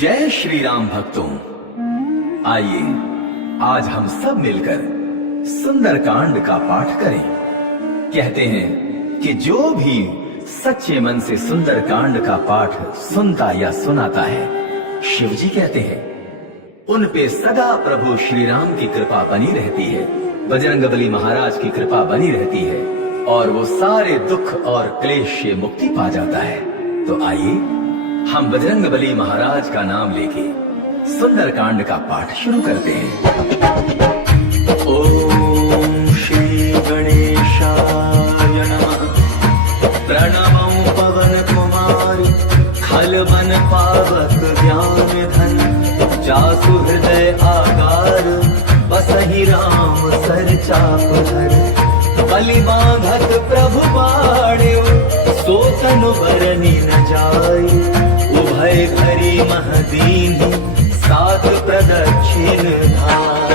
जय श्री राम भक्तों, आइए आज हम सब मिलकर सुंदरकांड का पाठ करें। कहते हैं कि जो भी सच्चे मन से सुंदरकांड का पाठ सुनता या सुनाता है, शिव जी कहते हैं उन पे सदा प्रभु श्री राम की कृपा बनी रहती है, बजरंगबली महाराज की कृपा बनी रहती है और वो सारे दुख और क्लेश से मुक्ति पा जाता है। तो आइए हम बजरंगबली महाराज का नाम लेके सुंदरकांड का पाठ शुरू करते हैं। ओम श्री गणेशाय नमः। प्रणमो पवन कुमार, खल बन पावक ज्ञान धन, जासु हृदय आगार, बसहि राम सर चाप धर। बलि बांधत प्रभु बाढ़्यो, सो तनु बरनि न जाय। उभय भरी महदीन, सात प्रदक्षिण धाय।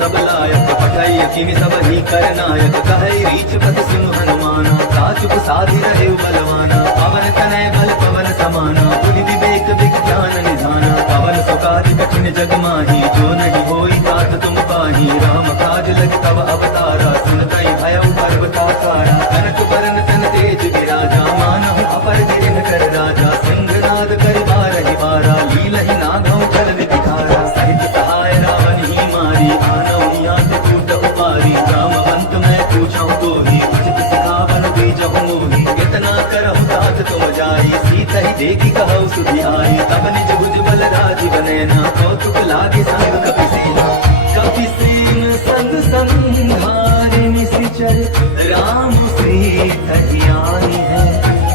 सब लायक पठाइए किमि सब ही करनायक, कहे रीच पति सिंह हनुमाना, काचुक साधि रहे बलवाना। पवन तनय बल पवन समाना, बुद्धि विवेक विज्ञान निधाना। पवन सुकादि कठिन जग माही, जो नहीं होई तात तुम पाही। राम काज लग तब अवतारा, सुनतई भयउ पर्वताकारा। कनक बरन तन तेज विराजा, मानहु अपर गिरिन कर राजा। सिंहनाद करि बारहि बारा, लीलहि नागौ चल विधिकारा। सहित सहाय रावण ही मारी, रामवंत मैं पूछऊं तो ही, उचित सिखावन बीजहूं मोहि। कितना करहु तात तुम जाई, सीत ही देखी कहु सुधि आई। तब निज भुज बल राजीव नयना, कौतुक लागे संग कपिसेना। कपिसेन संग संघारि निशिचर, राम सीत ही आई है।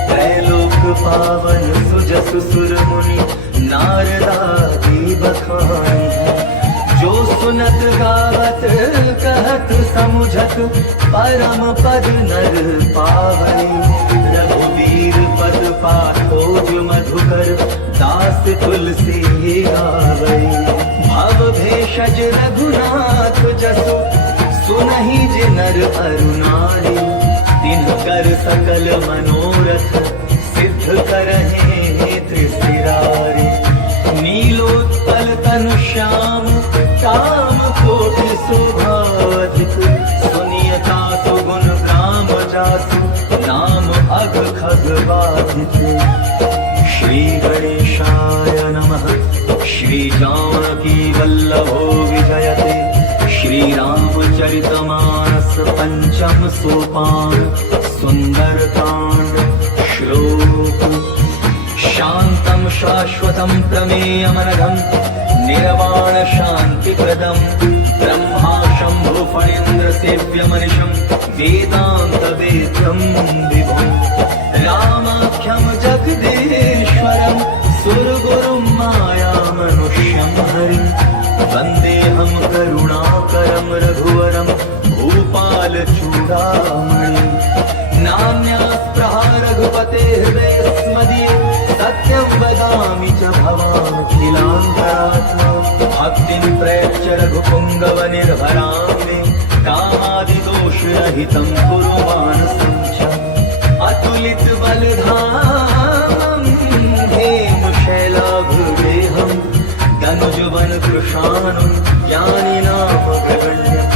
त्रैलोक पावन सुजसु सुर मुनि, नारदादि बखानी है। जो सुनत गावत कहत समुझत, परम पद नर पावनी। रघुवीर पद पाथोज मधुकर, दास तुलसी गावै। भव भेषज रघुनाथ जसु, सुनहि जे नर अरु नारी। तिनकर सकल मनोरथ, सिद्ध करहि त्रिशिरारी। नीलोत्पल तनु श्याम, काम कोटि शोभाधिक। सुनियता सुगुण ग्राम जासु, नाम अघ खग बाधिक। श्री गणेशाय नमः। श्री जानकी वल्लभो विजयते, श्री रामचरितमानस पंचम सोपान। सुंदरकांड श्लोक। शांतं शाश्वतं प्रमेयमनघं, निर्वाण शांति प्रदम। ब्रह्मा शंभु फणीन्द्र सेव्यमनिशं, वेदांत वेद्यं विभुं। रामाख्यं जगदीश्वरं, सुरगुरुं मायामनुष्यं हरिं। वन्देऽहं करुणाकरं रघुवरं, भूपालचूडामणिं। नान्यास्पृहा रघुपतेः हृदयस्मदीये, सत्यं वदामि च भवामखिलान्तरात्मा। भक्तिं प्रयच्छ रघुपुङ्गव निर्भरां मे, कामादिदोषरहितं कुरु मानसं च। अतुलित बलधामं, हेमशैलाभदेहं। दनुजवन कृशानं, ज्ञानिनामग्रगण्यं।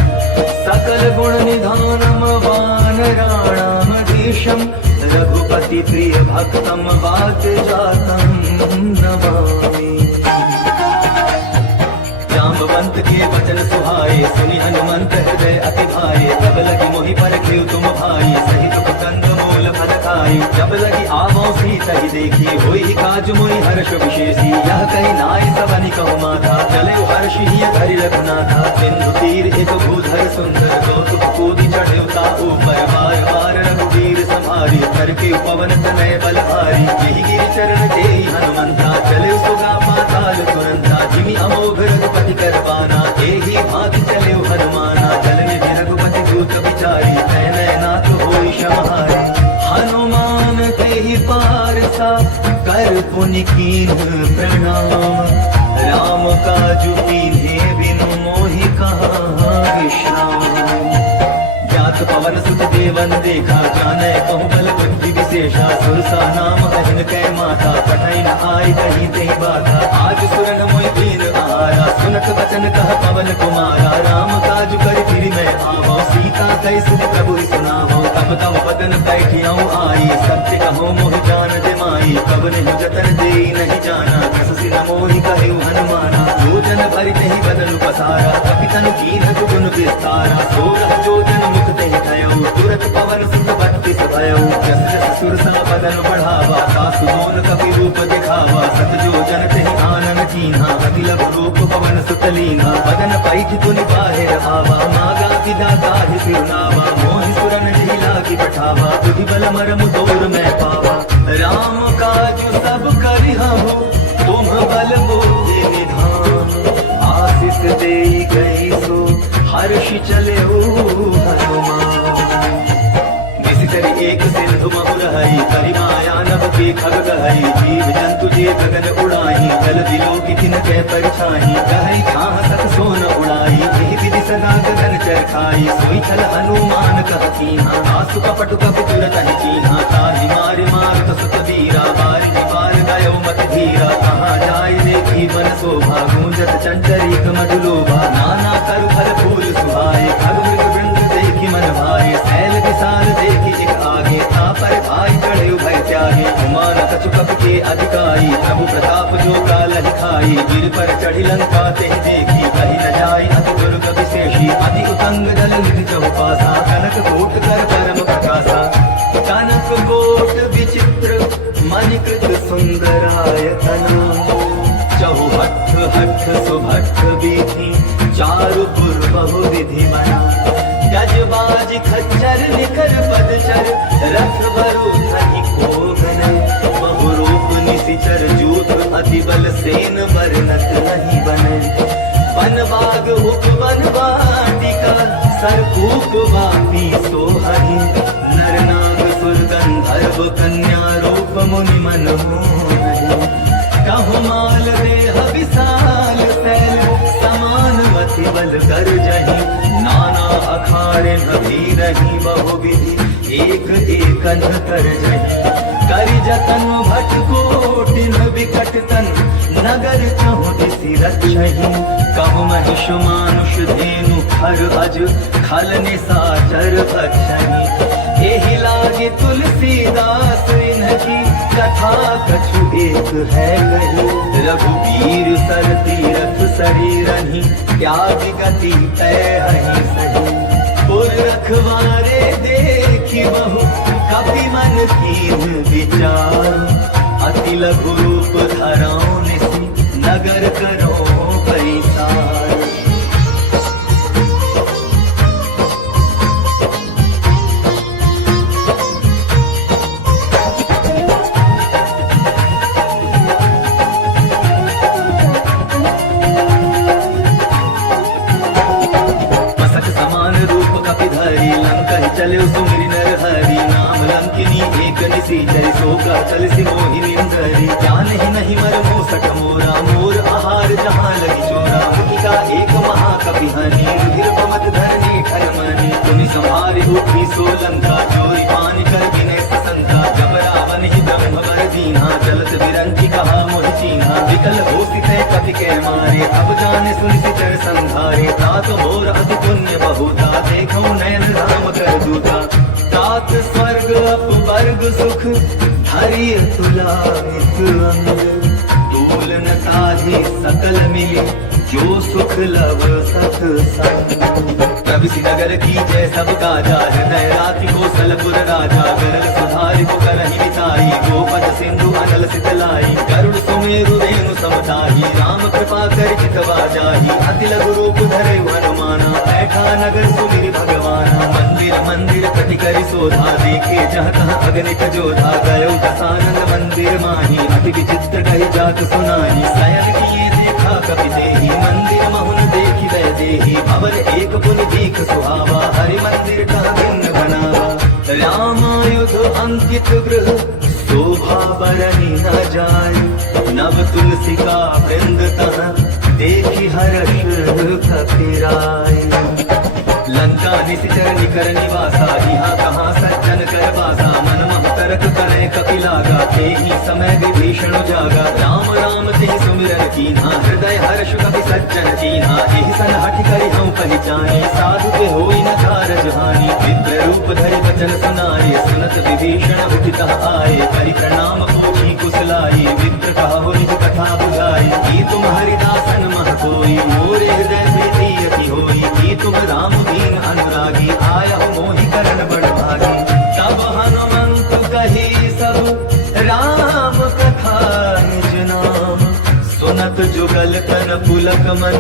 सकल गुण निधानं, वानराणामधीशं। रघुपति प्रिय भक्तम, वात जातं नमामि। जाम्बवंत के वचन सुहाए, सुनि हनुमंत हृदय अति भाए। तब लगी मोहि परखिउ तुम भाई, सहित कुटुंब मूल फल खायु। जब लगी आवो सीता ही देखी, होई काज मोहि हर्ष विशेषी। यह कही नाय सबनि कहु माथा, चले हर्षि धरि रघुनाथा। सिंधु तीर एक भूधर सुंदर, कौतुक कोदि चढ़े ताऊ पर। बार बार रघुवीर संहारी, करके पवन तनय बलहारी। यही गिरि चरण तेहि हनुमंता, चले सुगा पाताल तुरंता। जिमि अमोघ रघुपति करवाना, एहि भांति चले हनुमाना। जल निधि रघुपति दूत विचारी, कहि कीन प्रणाम। राम काजु कीन्हे बिनु मोहि कहाँ विश्राम। ज्ञात पवन सुत देवन देखा, जानै कहु बल बुद्धि विशेषा। सुरसा नाम अहिन कै माता, पठै न आइ कहीं ते बाधा। आज सुरन मोहि दीन आरा, सुनत वचन कह पवन कुमारा। राम काज कर फिर मैं आवो, सीता कैसे प्रभु सुनावो। तब तब बदन बैठियाऊ आई, सत्य कहो मोहि जान जमाई। कब नहीं जतन दे नहीं जाना, कस सिन मोहि कहे हनुमाना। जो जन भरि नहीं बदन पसारा, कपि तनु कीन गुण विस्तारा। सोरह जो जन मुख ते कयो, तुरत पवन सुत बत्तीस भयो। जस जस सुरसा बदन बढ़ावा, सासु दोन कपि रूप दिखावा। सत जो जन तेहि आनन चीन्हा, अति लघु रूप पवन सुत लीन्हा। बदन पैठ पुनि बाहिर आवा, मागा विदा गाहि सिरनावा। मोहि सुरन जी लागी पठावा, तुधि बल मरम तोर मैं पावा। राम काजु सब करिहु, तुम बल बुद्धि निधान। आशीष देई गई सो, हर्षि चले हनुमान। करी एक सिंधु महुरहई, करी माया नभ के खग गहई। जीव जंतु जे गगन उड़ाई, जल दिलो की तिनके परछाई। गहई छाह सत सोन उड़ाई, एहि विधि सदा गगन चरखाई। सोई छल हनुमान कह कीन्हा, आसु कपट कपि तुरत ही कीन्हा। ताहि मारि मारुत सुत वीरा, बारि बार गयो मत धीरा। कहाँ जाय देखी वन शोभा, गूंजत चंचरीक मधुलोभा। नाना करु फल फूल सुहाए, खग मृग वृंद देखी मन भाए। सैल विशाल देखी एक आगे, पर भाई चढ़े भय त्यागे। उमान कछु कपि के अधिकारी, प्रभु प्रताप जो कालहि खाई। गिर पर चढ़ी लंका तेहि देखी, कही न जाय अति दुर्ग विशेषी। अति उतंग दल निधि चहुपासा, कनक कोट कर परम प्रकाशा। कनक कोट विचित्र मणिकृत सुंदरायतना। चहुहठ हठ सुभठ बीथी, चारु पुर बहु विधि बना। गजबाज खच्चर निकर पदचर, रथ बरु धनि कोगन। बहु रूप निशिचर जूथ, अति बल सेन बरनत नहीं बने। वन बाग उपवन वाटिका, सरकूप वापी सोहहि। नर नाग सुर गंधर्व कन्या, रूप मुनि मन मोहहि। कहु माल देह विशाल शैल, समानवति बल कर जहि। नाना अखाड़े नभी रही, बहु विधि एक एकन कर जही। करि जतन भट कोटिन विकट तन, नगर चहु दिसि रक्षहि। कहु महिष मानुष धेनु खर अज, खल निशाचर भक्षहि। एहि लागे तुलसीदास इन्हकी, कथा कछु एक है कही। रघुवीर सर तीरथ शरीरहि, त्याग गति तय हहि सही। पुर रखवारे देखी बहु, कपि मन कीन विचार। अति लघु रूप धरौ निसि, नगर करो परिसार। चले सुमिरि नर हरि, नाम लंकिनी एक निसीचर। सोका चल सि मोहिनी धरि, जानहि नहीं मर मूसक मोरा। मोर आहार जहाँ लगी चोरा, मुखिका एक महाकपि हनि। रुधिर पमत धरनी खर मनि, तुमि संहारि उठी सो लंका। चोरी पानि कर विनय ससंका, जब रावण ही ब्रह्म वर दीन्हा। चलत बिरंची कहा मोहि चीन्हा, विकल होसि तै कपि कै मारे। अब जाने सुनि सिचर संधारे, तात मोर अति पुण्य बहुता। देखौ नयन राम कर दूता, तात स्वर्ग अपवर्ग सुख। हरि तुलायित अंग, तूल न ताहि सकल मिली। जो सुख लव सत संग। प्रविशि नगर की जय सब गाजा, हृदय राति कौशलपुर राजा। गरल सुधारि पुकरहि बिताई, गोपद सिंधु अनल सितलाई। गरुड़ सुमेरु रेणु समताही, राम कृपा कर चितवा जाही। अति लघु रूप धरे हनुमाना, बैठा नगर सुमिरि भगवाना। मंदिर मंदिर कटि करि शोधा, देखे जहाँ तहाँ अगणित जोधा। गयो दसानंद मंदिर माही, अति विचित्र कहि जात सुनाही। शयन किए देखा कपि देहि, मंदिर महुन देखि दय देहि। भवन एक पुनि दीख सुहावा, हरि मंदिर का भिन्न बनावा। रामायुध अंकित गृह, शोभा बरनि न जाय। तुलसी का वृंद तह देखी हर्ष कपिराए। लंका निशिचर निकर निवासा यहाँ कहाँ सज्जन कर बासा। मन मह तरक करे कपिलागा ते ही समय विभीषण जागा। राम राम ते सुमिरन कीन्हा हृदय हर्ष कपि सज्जन कीन्हा। एहि सन हठि करि हऊँ पहचाने साधु के होई न कारज हानि। विप्र रूप धरि वचन सुनाए सुनत विभीषण उठितः आए। करि प्रणाम पूछी कुशलाई विप्र कहो निज कथा बुझाई। की तुम हरिदासन मह कोई मोरे हृदय प्रीति अति होई। की तुम राम दीन अनुरागी आया मोहि करण बड़ भागी। तब हनुमंत कही सब राम कथा निज नाम। सुनत जुगल तन पुलक मन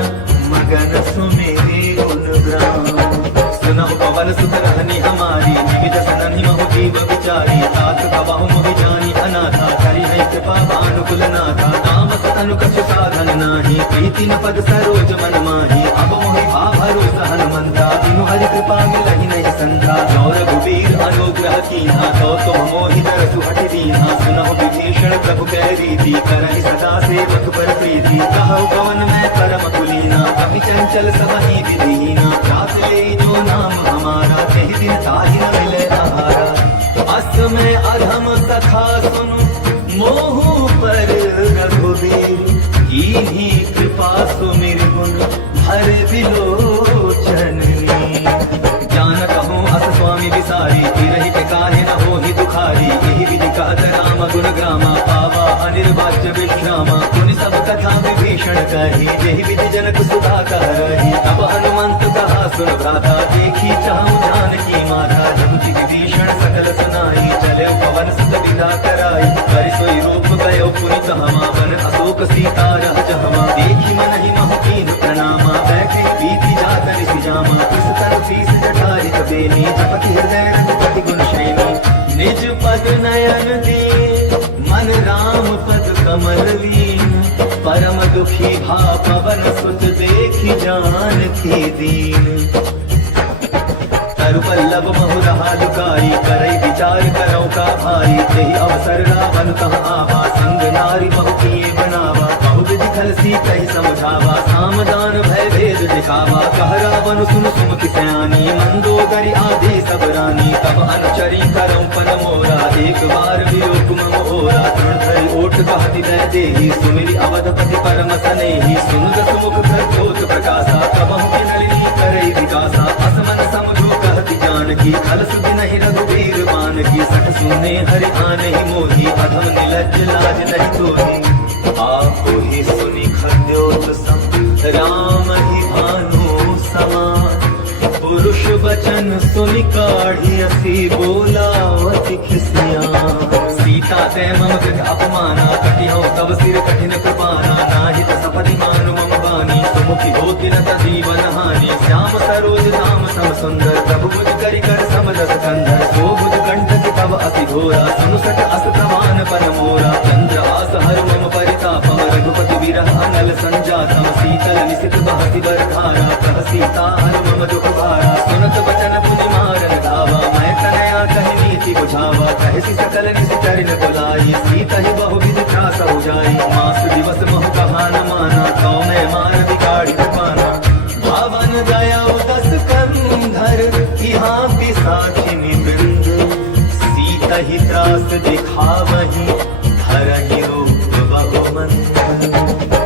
मगन सुमेरि गुण ग्राम। सुनहु पवन सुत रहनी हमारी निज सनहि महु जीव विचारी। तात कबहु मोहि जानी अनाथा करि है कृपा भानुकुल नाथा। तामस तनु कछु साधन नाही प्रीति न पद सरोज मन माही। अब मोहि भाव भरोसा हनुमंता बिनु हरि कृपा मिलहि नहीं संता। जो रघुवीर अनुग्रह कीन्हा तो तुम मोहि तरसु हठि दीन्हा। सुनहु विभीषण प्रभु कह रीति करहि सदा सेवक पर प्रीति। कहु पवन मैं परम कुलीना कपि चंचल सबहि विधीना। जात ले जो नाम हमारा तेहि दिन ताहि न मिले आहारा। अस में अधम सखा सुनु मोहु पर रघुवीर। कीन्ही कृपा सुमिर गुण भर विलोचन। जानत हूँ अस स्वामी विसारी तिरहि के काहे न होहि दुखारी। यही विधि कहत राम गुण ग्रामा पावा अनिर्वाच्य विश्रामा। पुनि सब कथा विभीषण कही यही विधि जनक सुधा कह रही। तब हनुमंत कहा सुन भ्राता देखी चाहूं जानकी माता। जब विभीषण सकल सुनाई चले पवन सुत विदा कराई। करि सोई रूप गयो पुनि कहमा वन अशोक सीता रह जहमा। देखी मन ही महु कीन्ह प्रणामा बैठे प्रीति जात निसिजामा। इस तरह फीस जटारित बेनी जपति हृदय रघुपति गुण श्रेणी। निज पद नयन दिए मन राम पद कमल लीन। परम दुखी भा पवन सुत देखी जानकी दीन। तरु पल्लव महु रहा लुकाई करई विचार करौ का भाई। तेहि अवसर रावण तह आवा संग नारी बहु किए बनावा। बहु विधि खल सीतहि समझावा सामदान भय भेद दिखावा। कह रावण सुन सुमुखि सयानी मंदोदरी आदि सब रानी। तब अनुचरी करौ पन मोरा एक बार वियोग मम ओरा। तृण धरि ओठ कहति दय देहि सुमिरि अवधपति परम सनेहि। सुन दस मुख प्रद्योत प्रकाशा कबहु के नलिनी करई विकासा। असमन समझो कहति जानकी खल सुधि नहीं रघुवीर मान की। सठ सुने हरि आने ही मोही अधम निलज्ज लाज नहीं तोही। आपो ही सुनि खद्योत सम राम ही भानु समान। पुरुष वचन सुनि काढ़ी असी बोलावति खिसिया। सीता ते मम कृत अपमाना कटिहौ तव सिर कठिन कृपाना। नाहित सपदि मानु मम बानी सुमुखी होति न जीवन हानि। श्याम सरोज धाम सम सुंदर प्रभु मुझ करि कर समदस कंधर। शोभुज कंठ की तव अति घोरा सुनुसट अस प्रमाण पन मोरा। चंद्रहास हर मम परितापम रघुपति विरह अनल संजातम। शीतल निशित बहति बरधारा कह सीता हर मम दुख भारा। सुनत वचन पुनि मारन धावा मैं तनया कहि नीति बुझावा। कहसी सकल निशिचर न बुलाई सीता ही बहु विधि त्रास हो जाई। मास दिवस महु कहा न माना तो मैं मार बिगाड़ित पाना। भावन दया दस कंधर यहाँ पिसाचिनी वृंद। सीता ही त्रास दिखावही धरहि रूप बहुमंद।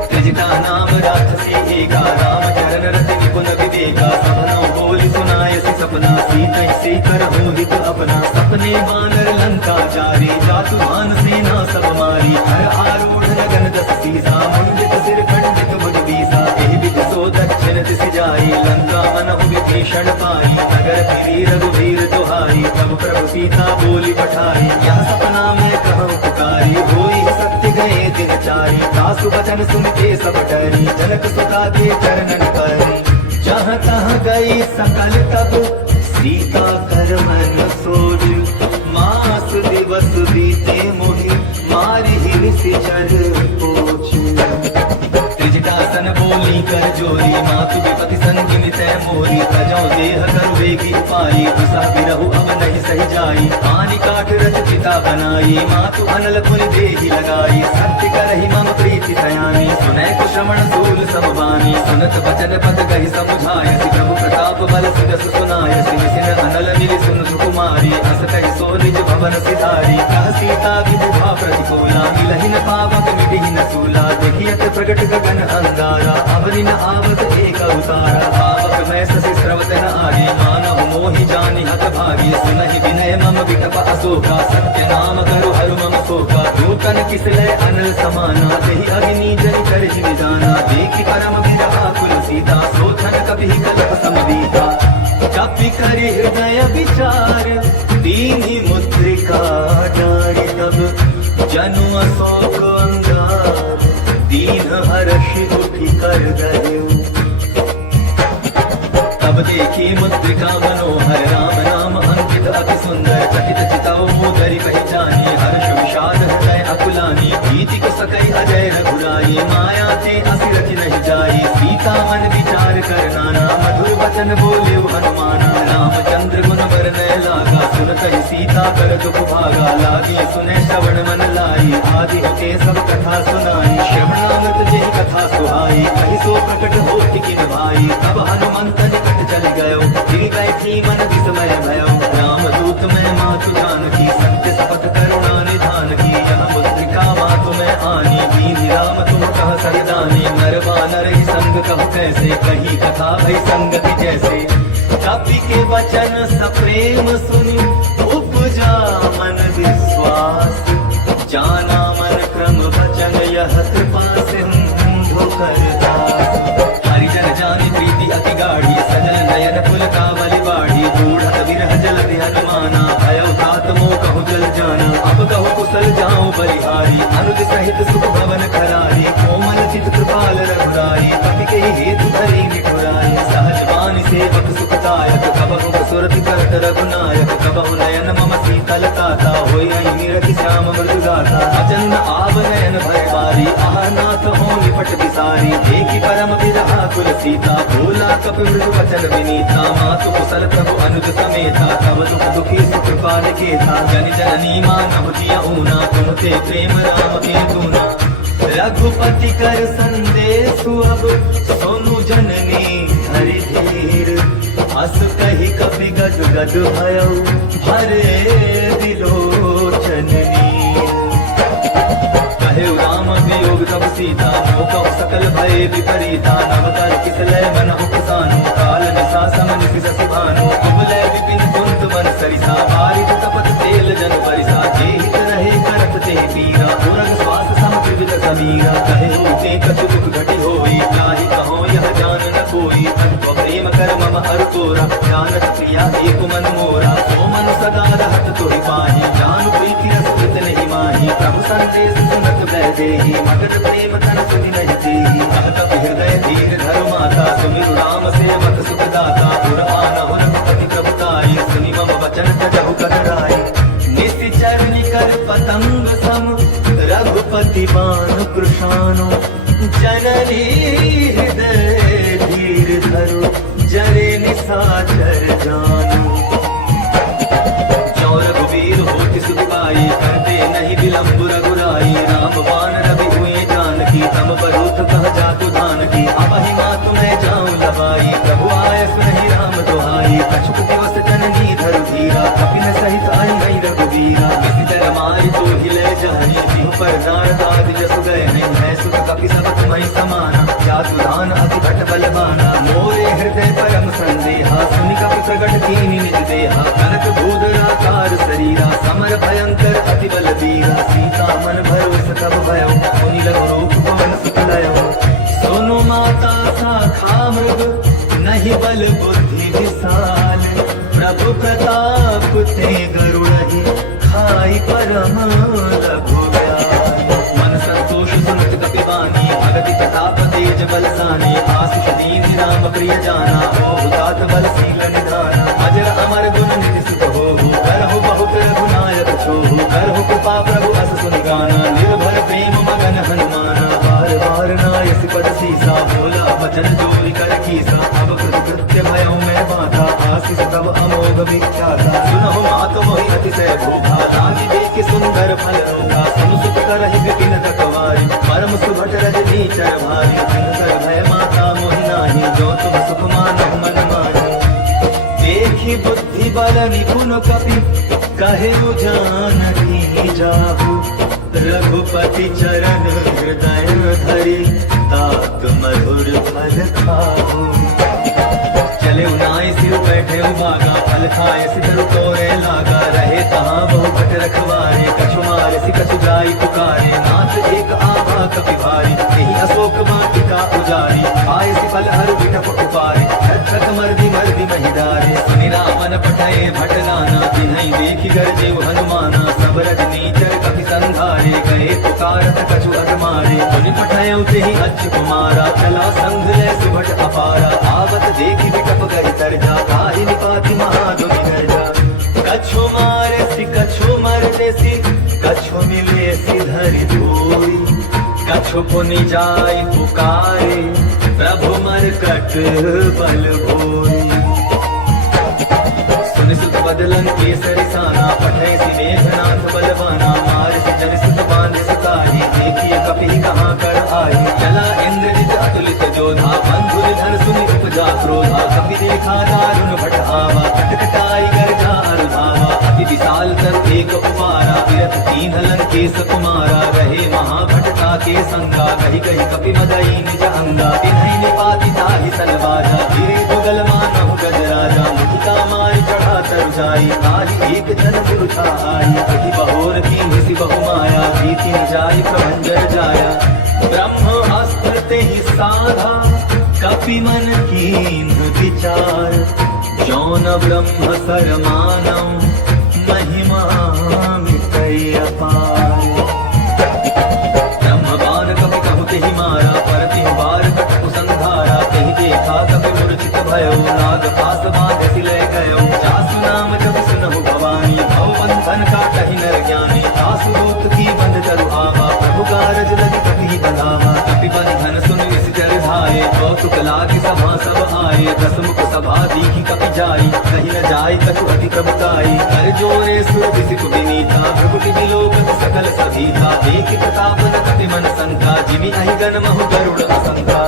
त्रिजटा नाम राक्षसी एका राम चरण रति निपुण विवेका। सबनौ बोली सुनायसि सपना सीता से करहु हित अपना। सपने बानर लंका चारी जातु मान सेना सब मारी। हर आरूढ़ नगन दस सीसा मुंडित सिर खंडित भुज बीसा। एहि विधि सो दक्षिण दिशि जाई लंका मनहु विभीषण पाई। नगर फिरी रघुवीर दुहाई तब प्रभु सीता बोली पठाई। यह सपना मैं कहूँ पुकारी होई सत्य गए दिन चारी। दासु वचन सुनते सब डरी जनक सुता के चरणन परी। जहाँ तहाँ गई सकल तब सीता कर मन सोच। मास दिवस बीते मोहि मारी ही निशिचर पोछ। त्रिजटासन बोल ली कर जोरी, मातु विपति संगिनी तय मोरी, तजौ देह कर वेगी उपाई, तुसा बिरहु अब नहीं सही जाई, पानी काट रच चिता बनाई, मातु अनल पुनि देहि लगाई, सत्य करहि मम प्रीति सयानी, सुनै कुश्रमण सूल समबानी, सुनत बचन पद कहि समुझायसि, प्रभु प्रताप बल सुजस सुनायसि, निसिन अनल मिलि सुन सुकुमारी, अस कहि सो निज भवन सिधारी, कह सीता विबुधा प्रतिकूला, मिलहि न पावक मिटिहि न सूला, देखियत प्रगट गगन अंगारा, अवनि न आवत एक अवतारा, पावक मैं ससि स्रवत न आगे, मानहु मोहि जानि हत भागी, सुनहि विनय मम विटप अशोका, सत्य नाम करु हरु मम शोका, दूतन किसलय अनल समाना, देहि अग्नि जनि करहि निदाना, देखि परम विरहा कुल सीता, सोचन कबि कलप समदीता, कपि करि हृदय विचार, दीन्हि मुद्रिका डारि तब, जनु अशोक अंगार, दीन हर्षि उठि कर गयो, तब देखी मुद्रिका मनोहर, राम नाम अंकित अति सुंदर, चकित चितौ मोदरि पहचानी, हर्ष विषाद हृदय अकुलानी, भीति को सकई अजय रघुराई, माया ते असि रचि नहीं जाई, सीता मन विचार कर नाना, मधुर वचन बोले हनुमाना, रामचंद्र गुण वर्णय लागा, सुनतहि सीता कर दुख भागा, लागी सुने श्रवण मन लाई, आदि होते सब कथा सुनाई, श्रवणामृत जेहि कथा सुहाई, कहि सो प्रकट होति किन भाई, तब हनुमंत निकट चल गयो, गिरि बैठी मन विस्मय भयो, राम दूत मैं मातु जानकी, सत्य शपथ करुणा निधान की, यह मुद्रिका मातु मैं आनी, दीन राम तुम कह सरिदानी, नर वानर ही संग कह कैसे, कही कथा भई संगति जैसे, कपि के वचन सप्रेम सुनि, उपजा मन विश्वास, जाना मन क्रम वचन यह कृपा सिंधु कर दास, हरिजन जानि प्रीति अति गाढ़ी, सजल नयन पुलकावली बाढ़ी, बूढ़त विरह जलधि हनुमाना, भयो तात मोह कहु जल जाना, अब कहु कुशल जाऊं बलिहारी, अनुज सहित सुख भवन खरारी, कोमल चित कृपाल रघुराई, कपि के हेतु धरि निठुराई, सहज बानी सेवक सुखदायक, कबहु सुरति करत रघुनायक, कबहु नयन मम शीतल काता, होई निरति श्याम मृदु गाथा, अचन आव नयन भय बारी, आह नाथ हो निपट बिसारी, देखि परम विरहा कुल सीता, भोला कपि मृदु वचन विनीता, मातु कुशल प्रभु अनुज समेता, तब दुख दुखी सुख पाल केता, जन जननी मानव जिया ऊना, तुम ते प्रेम राम के दूना, रघुपति कर संदेशु अब, सोनु जननी हरि धीर, अस कहि कपि गद गद भयो, भरे विलोचन नीर, कहेउ राम वियोग तब सीता, मोह सकल भय विपरीता, नव कर किसलय मनहु कुसानु, काल निसा सम निसि ससि भानु, कुबलय विपिन कुंत मन सरिसा, बारिक तपत तेल जन परिसा, जेहित रहे करत तेहि पीरा, उरग श्वास सम त्रिविध समीरा, कहेउ ते कछु दुख घटी होई, ताहि कहो यह जान न कोई, तत्व प्रेम कर मम हर तोरा, जानत प्रिया एक मन मोरा, सो मन सदा रहत तोहि पाही, जान प्रीति रस कृत नहीं माही, प्रभु संदेश सुनत बह देहि, मगन प्रेम तन सुनि नहीं देहि, कहत हृदय धीर धरु माता, सुमिरु राम सेवक सुख दाता, पुर आनहु रघुपति प्रभुताई, सुनि मम वचन तजहु कतराई, निश्चर निकर पतंग सम, रघुपति बाण कृशानो, जननी हृदय धीर धरु, जरे निसाचर जानो, चौ रघुवीर होति सुख पाई, करते नहीं विलंब रघुराई, राम बाण रवि हुए जानकी, तम परूथ कह जातु धान की, अब ही मातु मैं जाऊं लबाई, प्रभु आय सुनहि राम दुहाई, कछुक दिवस जननी धरु धीरा, कपिन सहित आई गई रघुवीरा, किसी तरह मारी तो हिले जहनी, सिंह पर नार दाद जस गए नहीं, है सुख कपि सब तुम्हि समाना, जातु धान अति भट बलवाना, मोरे हृदय परम संदेहा, सुनि कपि प्रगट कीनि निज देहा, कनक भूधराकार शरीरा, समर भयंकर अति बल वीरा, सीता मन भरोस तब भयो, मुनि लघु रूप पवन सुत लयो, सोनु माता शाखा मृग, नहीं बल बुद्धि विशाल, प्रभु प्रताप ते गरुड़हि, खाई परम रघुराई, मन संतोष सुनत कपि बानी, भगति प्रताप तेज बलसानी, आशीष दीन राम प्रिय जाना, हो तात बल शील निधाना, अजर अमर गुण निधि सुत होहु, करहु बहुत रघुनायक छोहु, करहु कृपा प्रभु अस सुनि गाना, निर्भर प्रेम मगन हनुमाना, बार बार नायसि पद सीसा, भोला नित्य भयों में बाधा, आशीष तब अमोघ विख्याता। सुनहु मात मोहि अतिशय भूखा, लागी देख सुंदर फल रूखा। सुन सुत करहि विपिन तकवारी, परम सुभट रजनी चर भारी। सुंदर भय माता मोहि नाही, जो तुम सुख मानहु मन माही। देखी बुद्धि बल निपुण कपि, कहे जानकी जाहु। रघुपति चरण हृदय धरि, तात मधुर फल खाहु। चले उनाई सिर बैठे बागा, फल खाए सिधर तोरे लागा। रहे तहाँ बहु भट रखवारे, कछु मारे सि कछु जाई पुकारे। नाथ एक आभा कपि भारी, यही अशोक वाटिका उजारी। आए सि फल हरु विटप उपारे, छत्रक मर्दी मर्दी महिदारे। सुनि रावण पठाए भट नाना, जिन्हई देखि गरजेउ हनुमाना। सब रजनीचर कपि संघारे, गए पुकारत कछु अट मारे। मुनि पठाए तेहि अच्छ कुमारा, चला संघ ले सुभट अपारा। आवत देखि विटप गहि तरजा, काहि निपाति महादुनि गर्जा। कछु मारे सि कछु मरने सि, कछु मिले सि धरि धूरि। कछु पुनि जाय पुकारे, प्रभु मरकट बल भोरी। सुनि सुत बदलन केसरि साना, पठै सि मेघनाथ बलवाना। मार सि जन सुत बांध सताहि, देखिए कपि कहाँ कर आहि। चला इंद्रजित अतुलित जोधा, बंधु निधन सुनि उपजा क्रोधा। कपि देखा दारुण भट आवा, कटकटाई गर्जा अरुधावा। अति विशाल कर एक उपारा, विरथ तीन लंकेश कुमारा। रहे महाभटता के संगा, कही कही कपि मदई निज अंगा। तिन्हई निपाति ताहि सलवाजा, गिरे जुगल मानहु गजराजा। मुखिता मारि चढ़ा तरु जाई, काहि एक जन पुरुषा आई। कहि बहोर कीन्हि बहु माया, प्रीति न जाई प्रभंजन जाया। ब्रह्मास्त्र तेहि साधा, कपि मन कीन्ह विचार। जौन ब्रह्म सर मानौ, महिमा मिटै अपार। ब्रह्मबाण कपि कहु तेहि मारा, परति बार कटकु संधारा। तेहि देखा कपि मूर्छित भयो, नाग पास बाँध सिलय गयो। जासु नाम जपि सुनहु भवानी, भव बंधन काटहि नर ज्ञानी। तासु दूत की बंध तरु आवा, प्रभु कारज लगी कपि बंधावा। कपि बंधन सुन निश्चर धाये, कौतुक लागी सभा सब आए। दसमुख सभा दीखि कपि जाई, कहि न जाय कछु अति प्रभुताई। कर जोरे सुर विसितु विनीता, भृगुटि विलोकत सकल सभीता। देखि प्रताप न कपि मन शंका, जिमि अहि गण महु गरुड़ असंका।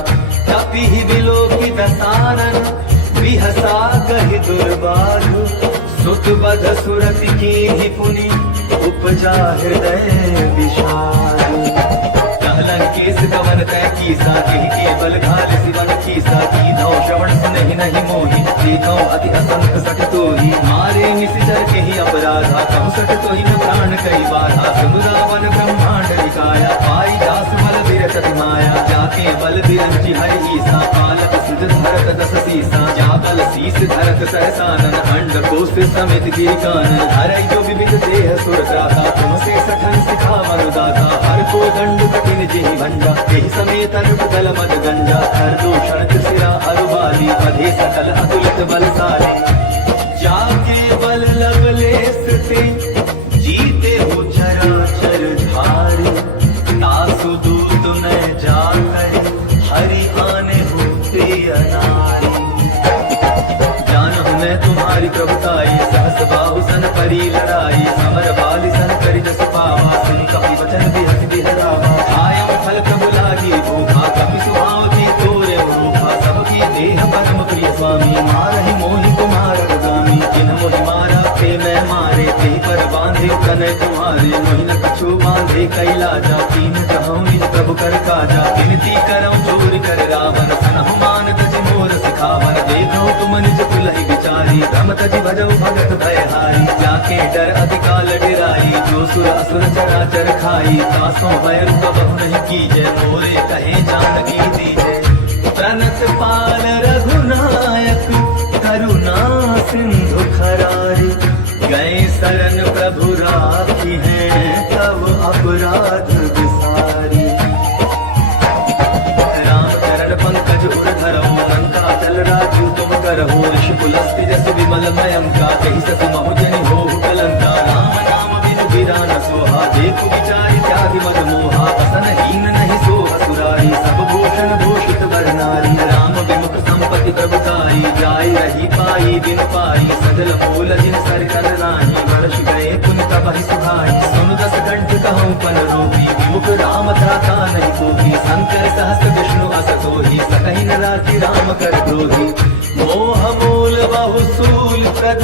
कपि ही विलोकि दसानन, बिहसा कहि दुर्बाधु। सुत बध सुरति कीन्हि पुनि, उपजा हृदय विषाद। लंकेश कवन तय कीसा, केहि केवल घाल सिवन कीसा। कीन्हौ श्रवण सुनहि नहि मोहि, देखौ अति असंख सठ तोहि। मारे निशिचर केहि अपराधा, कहु सठ तोहि न प्राण कई बाधा। सुन रावण ब्रह्मांड निकाया, पाई दास बल बिरचति माया। जाके बल बिरंचि हरि ईसा, पालक सुत धरत दस सीसा। जा बल शीस धरत सहसानन, अंड कोश समेत गिरि कानन। हरै जो विविध देह सुर त्राता, तुम से सठन सिखावन दाता। हर को दंड कठिन जिहि भंजा, तेहि समेत अनुपदल मद गंजा। हर दूषण त्रिशिरा अरुबाली, अधे सकल अतुलित बलशाली। जाके बल लवलेश ते, जीते हो चराचर धारी। तासु दूत न जाकर, हरि आने होते अनारी। जानहु मैं तुम्हारी प्रभुताई, सहस बाहु सन परी लड़ाई। समर बाली सन करि जस पावा, सुनि कपि वचन बिहसि बिहरावा। आयम फल प्रभु लागी भूखा, कपि सुभावती तोरे रूखा। सबकी देह परम प्रिय स्वामी, मारहि मोहि कुमार गामी। जिन्ह मोहि मारा ते मैं मारे, तेहि पर बांधे तनय तुम्हारे। मोहि न कछु बांधे कैलाजा, कीन कहूँ निज प्रभु कर काजा। विनती करऊँ चोरी कर रावण, सनहु मान तजि मोर सिखावन। देखो तुम निज कुलहि विचारी, भ्रम तजि भजऊ भगत भयहारी। जाके डर अति काल डेराई, जो सुर असुर चराचर खाई। तासों भय बहु नहीं कीजय, मोरे कहे जानकी दीजय। प्रणत पाल रघुनायक, करुणा सिंधु खरारी। गए शरण प्रभु राखी हैं, तब अपराध विसारी। राम चरण पंकज उर धरऊ, लंका जल राजू तुम करहु। ऋषि पुलस्त्य जस विमल मयंका, तेहि ससु महु जनि होहु कलंका। राम नाम बिनु गिरा न सोहा, देखु विचारि त्यागि मद मोहा। बसन हीन नहीं सोह सुरारी, सब भूषण भूषित वर नारी। राम विमुख संपत्ति प्रभुताई, जाय आई बिन पाई सजल मूल जिन सर कर नाही वर्ष गए पुन तबहि सुहाई सुन दस कंठ कहूँ पन रोगी विमुख राम त्राता नहीं कोई शंकर सहस्र विष्णु अस दोही सकहि न राखी राम कर द्रोही मोह मूल बहु सूल प्रद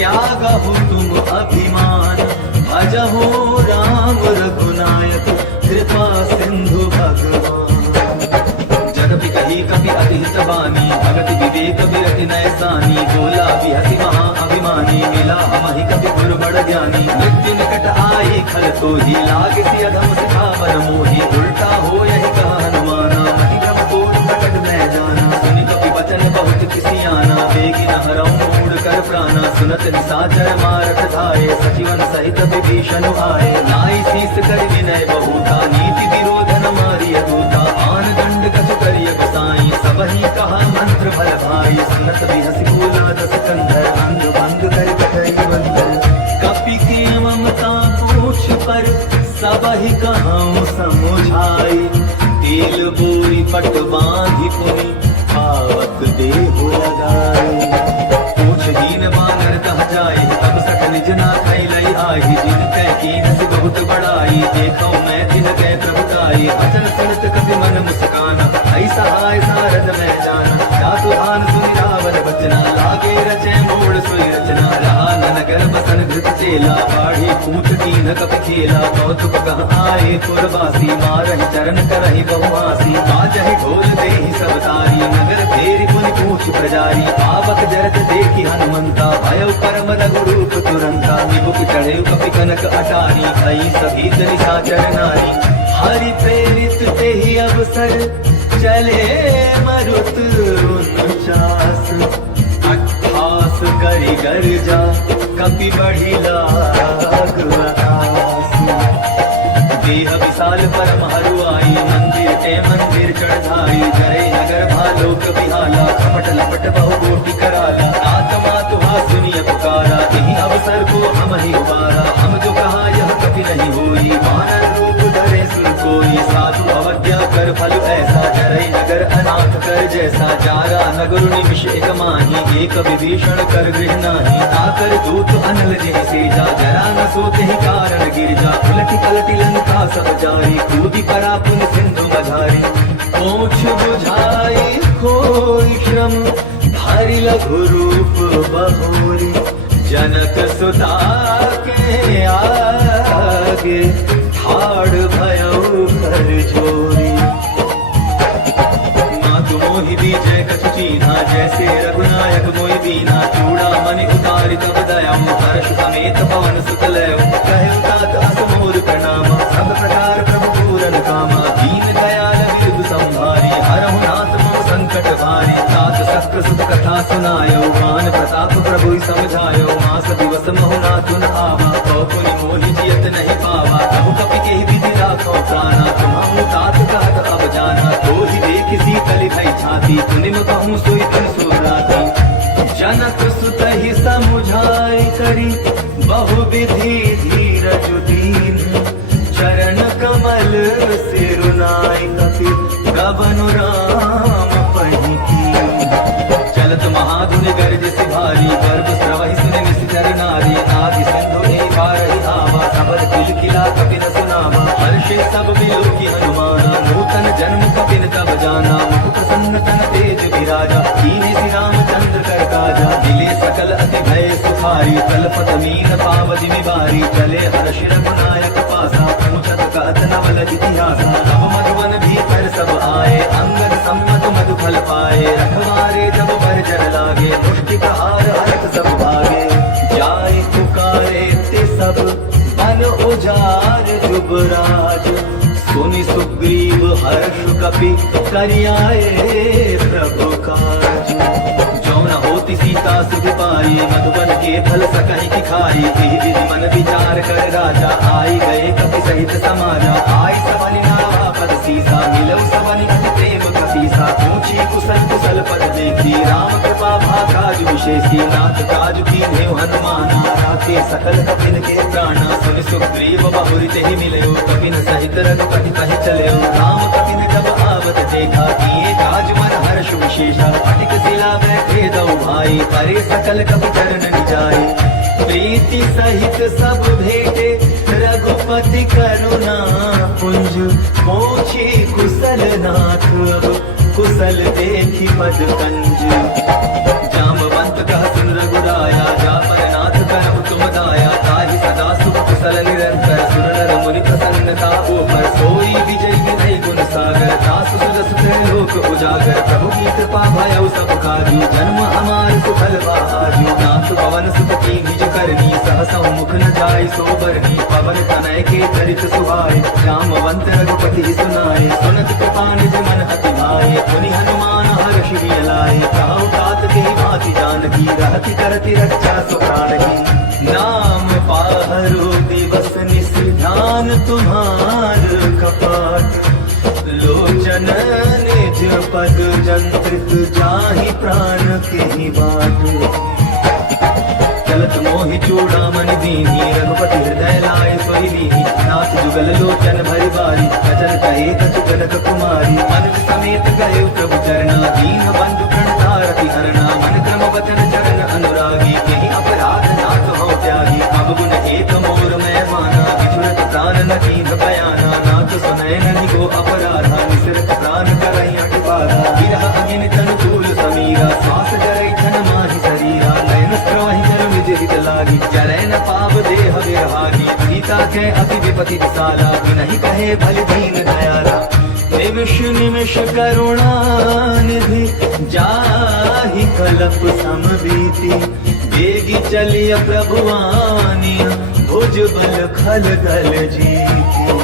त्यागहु तुम अभिमान भजहु राम रघुनायक कृपा सिंधु भगवान जगति कही कपि अति हितवानी भगति विवेक विरति नयसानी बोला बिहति महा अभिमानी मिला हमहि कपि गुर बड़ ज्ञानी मृत्यु निकट आए खल तो ही लाग सी अधम सिखावर मोही उल्टा हो यही कहा हनुमाना मति भ्रम तोड़ प्रकट मैं जाना सुनि कपि वचन बहुत किसी आना बेगी न हरऊं मूढ़ कर प्राणा सुनत निशाचर मारत धाये सचिवन सहित विभीषण आए नाई शीस कर विनय बहुता नीति विरोध न मारिय दूता आन दंड कछु करिय गोसाई सबहि कहा मंत्र भल भाई सुनत बिहसि बोला दस कंधर अंग भंग कर कटई बंधन कपि की ममता पूछ पर सबहि कहाऊं समुझाई तेल बोरी पट बांधि पुनि पावक देहु लगाई पूछ दीन बानर कह जाए तब सक निज ना खैलई आही जिन कै कीन से बहुत बड़ाई देखो मैं तिन कै प्रभुताई वचन सुनत कपि मन मुस्काना ऐसा हाय सारद मैं जाना जातु आन सुनि रावण बचना लागे रचे मोड़ सोई रचना रहा नगर बसन घृत चेला बाढ़ी पूछ दीन कपि खेला कौतुक कह आए पुरवासी मारहि चरण करहि बहुआसी बाजहि ढोल देहि सब तारी नगर फेरि पुनि पूछ प्रजारी पावक जरत देखि हनुमंता भयउ परम रघुरूप तुरंता निबुक चढ़ेउ कपि कनक अटारी भई सभी निशाचर नारी हरि प्रेरित तेहि अवसर चले मरुत उनचास 28 करि गर्जा कपि बढ़ी लाग आस देह विशाल परम हरुआई मंदिर ते मंदिर चढ़ाई जय नगर भालोक बिहाला खपट लपट बहु कोटि कराला आत्मा तुहा सुनिय पुकारा यही अवसर को हम ही उबारा हम जो कहा यह कभी नहीं होई वानर रूप धरे सुन कोई साधु अवज्ञा कर फल ऐसा जरई नगर अनाथ कर जैसा जारा नगर निमिष एक माही एक विभीषण कर गृह नाही आकर दूत अनल जिहि सेजा जरा न सोते ही कारण गिरजा उलटी पलटी लंका सब जारी कूदी परा पुन सिंधु मझारी पूछ बुझाई कोई श्रम भारी लघु रूप बहोरी जनक सुता के आगे ठाड़ भयउ कर जोरी मातु मोहि विजय कछु चीन्हा जैसे रघुनायक मोहि दीना चूड़ा मनि उतारि तब दयाम हर्ष समेत पवन सुत लयो कहु तात असमोर प्रणामा सब प्रकार प्रभु पूरन कामा दीन दयाल विरधु संभारी हरहु नाथ मम संकट भारी तात शस्त्र सुत कथा सुनायो मान प्रताप प्रभु समझायो मास दिवस महु नाथु न आवा तो पुनि मोहि जियत नहीं पावा कहु कपि केहि विधि राखो प्राणा तुम्हां तात कहत अब जाना तो ही देख सीतल भई छाती तुनिम कहूँ सोई तुम सोराती जनक सुत ही समुझाई करी बहु विधि धीरज दीन चरण कमल सिरुनाई कपि गबनु राम पहि कीन चलत महाधुन गर्ज सिभारी गर्भ स्रवहि सुनि निश्चर नारी आदि सिंधु ही पारहि आवा सबद किलकिला कपि न सुनावा हर्षे सब बिलो की हनुमाना नूतन जन्म कपि न तब जाना मुख प्रसन्न तन तेज विराजा कीन्हि श्री रामचंद्र कर काजा दिले सकल अति भय सुखारी कल्पत मीन पावति निवारी चले हर्षि रघुनायक पासा पूछत कहत नवल इतिहासा तब मधुवन भीतर सब आए अंगद सम्मत मधु फल पाए रखवारे जब बर जन लागे मुष्टि प्रहार हरत सब भागे जाय पुकारे ते सब बन उजार जुबराज सुनि सुग्रीव हर्ष कपि करियाए प्रभु काज जो न होती सीता सुध पाई मधुबन के फल सकहि की खाई विधि विधि मन विचार कर राजा आई गए कपि सहित समाजा आई सबनि नावा पद सीसा मिलौ सबनि अति प्रेम कपीसा पूछी कुशल कुशल पद देखी राम कृपा भाकाज विशेषी नाथ काज कीन्हे हनुमाना राखे सकल कपिन के प्राणा सुनि सुग्रीव बहुरि तेहि मिलयो कपिन सहित रघुपति कहि चलयो राम कपिन जब आवत देखा किए काज मन हर्ष विशेषा फटिक शिला बैठे दो भाई, परे सकल कपि चरण जाई। प्रीति सहित सब भेटे, रघुपति करुणा पुंज। मोक्षी कुशल नाथ, अब कुशल देखी पद कंज। जामवंत कह सुन रघुराया, जा पर नाथ करहु तुम दाया। ताहि सदा सुख कुशल निरंतर, सुर नर मुनि प्रसन्नता ऊपर। सोई विजय विनय गुण सागर, दास सुजस लोक उजागर। प्रभु की कृपा भयउ सब काजू, जन्म हमार सुफल बहाजू। नाथ पवन सुत की निज करनी, सहसौ मुख न जाय सो बरनी। पवन तनय के चरित सुहाय, जामवंत रघुपति सुनाय। सुनत कृपा निज मन अति भाय, मुनि हनुमान हर्षि लाय। कहु तात के भाति जानकी, रहति करति रक्षा सो प्राणकी। नाम पाहरो दिवस निस ध्यान तुम्हार कपाट। लोचन निज पद जंत्रित, जाहि प्राण के बाट। चलत मोहि चूड़ामणि दीनी, रघुपति हृदय लाय सोई लीनी। नाथ जुगल लोचन भरि बारी, अचल कहे कछु कनक कुमारी। अनुज समेत गए प्रभु चरणा, दीन बंधु प्रणतारति हरणा। मन क्रम वचन चरण अनुरागी, यही अपराध नाथ हो त्यागी। अब गुण एक मोर मैं माना, विचुरत प्राण न कीन्ह बयाना। नाथ सुनय नहीं को अपराधा, निसरत प्राण करई अटबाधा। विरह अगिन तनु चूल समीरा, श्वास जरई छन माहि शरीरा। नयन स्त्रवहि जल निज हित लागी, चरै न पाव देह विरहागी। सीता के अति विपति विसाला, नहीं कहे भल दीन दयाला। निमिष निमिष करुणा निधि, जाहि कलप समबीति। बेगी चलिय प्रभुवानिया, भुज बल खल गल जीती।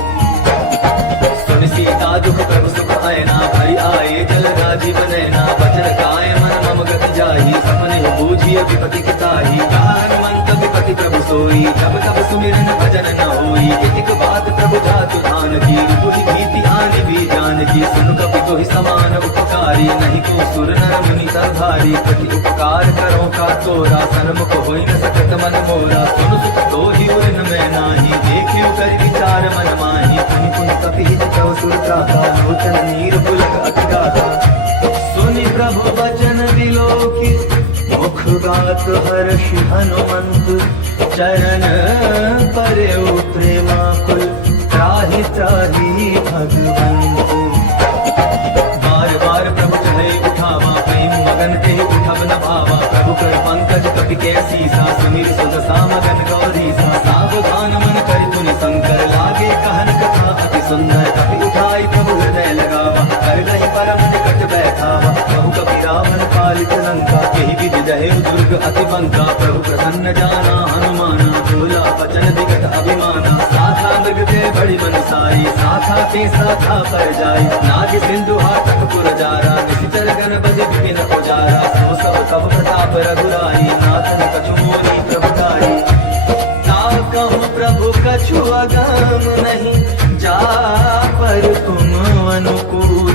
सुन सीता दुख प्रभु सुख आयना, भरि आए जल राजीव नयना। बचन काय मन मम गति जाहि, सपने बूझिय विपति के ताहि। कहा हनुमंत विपति प्रभु सोई, तब तब सुमिरन भजन न होई। एक बात प्रभु जातु धान की, बुझि भीति आनि भी जान की। सुन कपि तोहि समान उपकारी, नहीं को सुर नर मुनि सरधारी। प्रति उपकार करो का तोरा, सन्मुख होई न सकत मन मोरा। सुन सुख तोहि उरन मैं नाही, देखियो कर विचार मन माही। पुनि पुनि कपि हित कव सुर त्राता, लोचन नीर पुलक अति गाता। सुनि प्रभु वचन विलोकित, मुख गात हर्षि हनुमंत। चरण परयो प्रेमाकुल, त्राहि त्राहि भगवंत। बार बार प्रभु चढ़े उठावा, प्रेम मगन ते उठब न भावा। प्रभु कर पंकज कपि के सीसा, सुमिर सुदसा मगन गौरीसा। सावधान मन करि तुनि संकर, लागे कहन कथा अति सुंदर। कपि उठाई प्रभु हृदय लगावा, कर गहि परम निकट बैठावा। कहु कपि रावण पालित लंका, यही विधि जहे दुर्ग अति बंका। प्रभु प्रसन्न जाना हनुमाना, बोला वचन विगत अभिमाना। साथा मृग ते बड़ी मनसाई, साथा ते साथा पर जाई। नाग सिंधु हाथक पुर जारा, निशिचर गण बज विपिन उजारा। सो सब कव प्रताप रघुराई, नाथन कछु मोरी प्रभुताई। ताकहु प्रभु कछु अगम नहीं, जा पर तुम अनुकूल।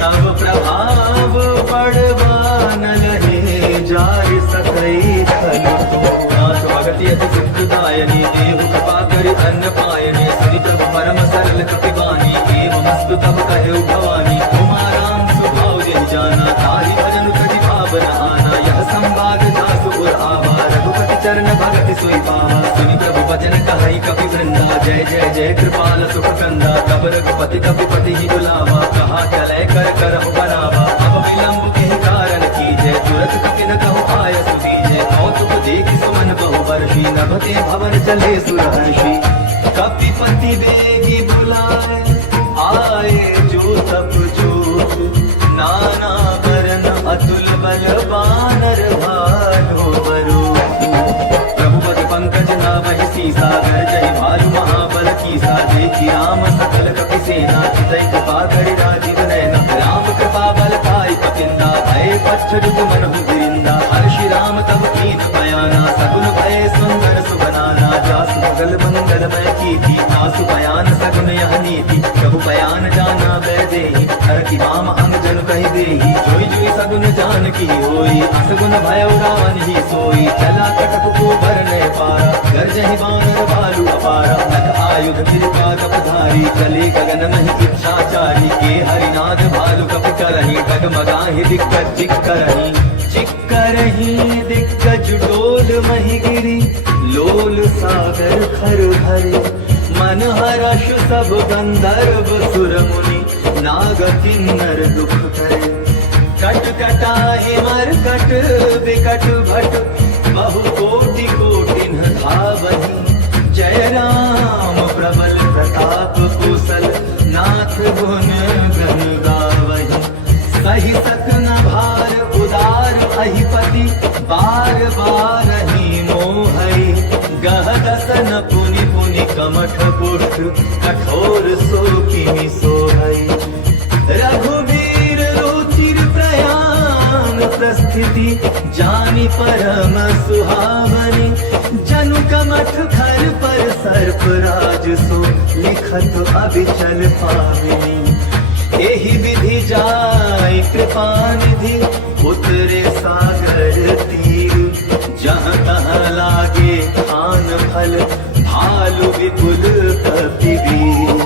तब प्रभाव बड़वान लहे, जाय सकई खल को। नाथ भगति अति सुखदायनी, देहु कृपा करि अन्न पायने। श्री प्रभु परम सरल कपि बानी, एवमस्तु तब कहु भवानी। तुम राम स्वभाव यहि जाना, ताहि भजन तजि भाव न आना। यह संवाद जासु उर आवा, रघुपति चरण भगति सोई पावा। सुनि प्रभु वचन कहई कपि वृंदा, जय जय जय कृपाल सुख कंदा। तब रघुपति कपिपति ही बुलावा, कहा चलै कर करहु बनावा। अब विलंब के कारण कीजय, तुरत कपि न कहु आय सुबीजय। कौतुक देखि सुमन बहु वर्षी, नभते भवन चले सुरहर्षि। कपिपति बेगी बुलाए, आए जो तप जोत। नाना वरन अतुल बल, बानर भालो बरूप। प्रभु पद पंकज नामहि सीसा, गर्जहि भालु महाबल कीसा। देखि राम सकल कपि सेना, चितई कृपा करि राजीव नयना। राम कृपा बल पाई कपिंदा, भय पच्छुत मनहु गिरिंदा। हर्षि राम तब कीन बयाना, सगुन भय सुंदर सुबनाना। जासु बगल मंगलमय कीर्ति, आसु बयान सगुन यह नीति। प्रभु बयान जाना बै देहि, हर की वाम अंग जन कहि देहि। जोई जोई सगुन जान की होई, असगुन भयउ रावण ही सोई। चला कटक को भरने पारा, गर्जहि बानर भालु अपारा। नख आयुध कृपा कपधारी, चले गगन महि इच्छाचारी। के हरिनाथ भालु कपि करहि, डगमगाहि दिक्कत चिक्करहि। चिक्कर करही दिग्गज डोल महिगिरी, लोल सागर खर भरे, मन हर्ष सब गंधर्व सुर मुनि, नाग किन्नर दुख करे। कट कटाहि मरकट विकट भट, बहु कोटि कोटिन धावहि, जय राम प्रबल प्रताप कुशल, नाथ गुण गण गावहि। सही सकन भार उदार अहिपति, बार बार ही मोहई, गह दसन पुनि पुनि कमठ पुष्ट, कठोर सो किमि सोहई। रघुवीर रुचिर प्रयाण प्रस्थिति, जानि परम सुहावनी, जनु कमठ खर पर सर्प राज सो, लिखत अबिचल पावनी। एहि विधि जाय कृपा निधि, उतरे सागर तीर, जहाँ तहाँ लागे खान फल, भालु विपुल कपिवीर।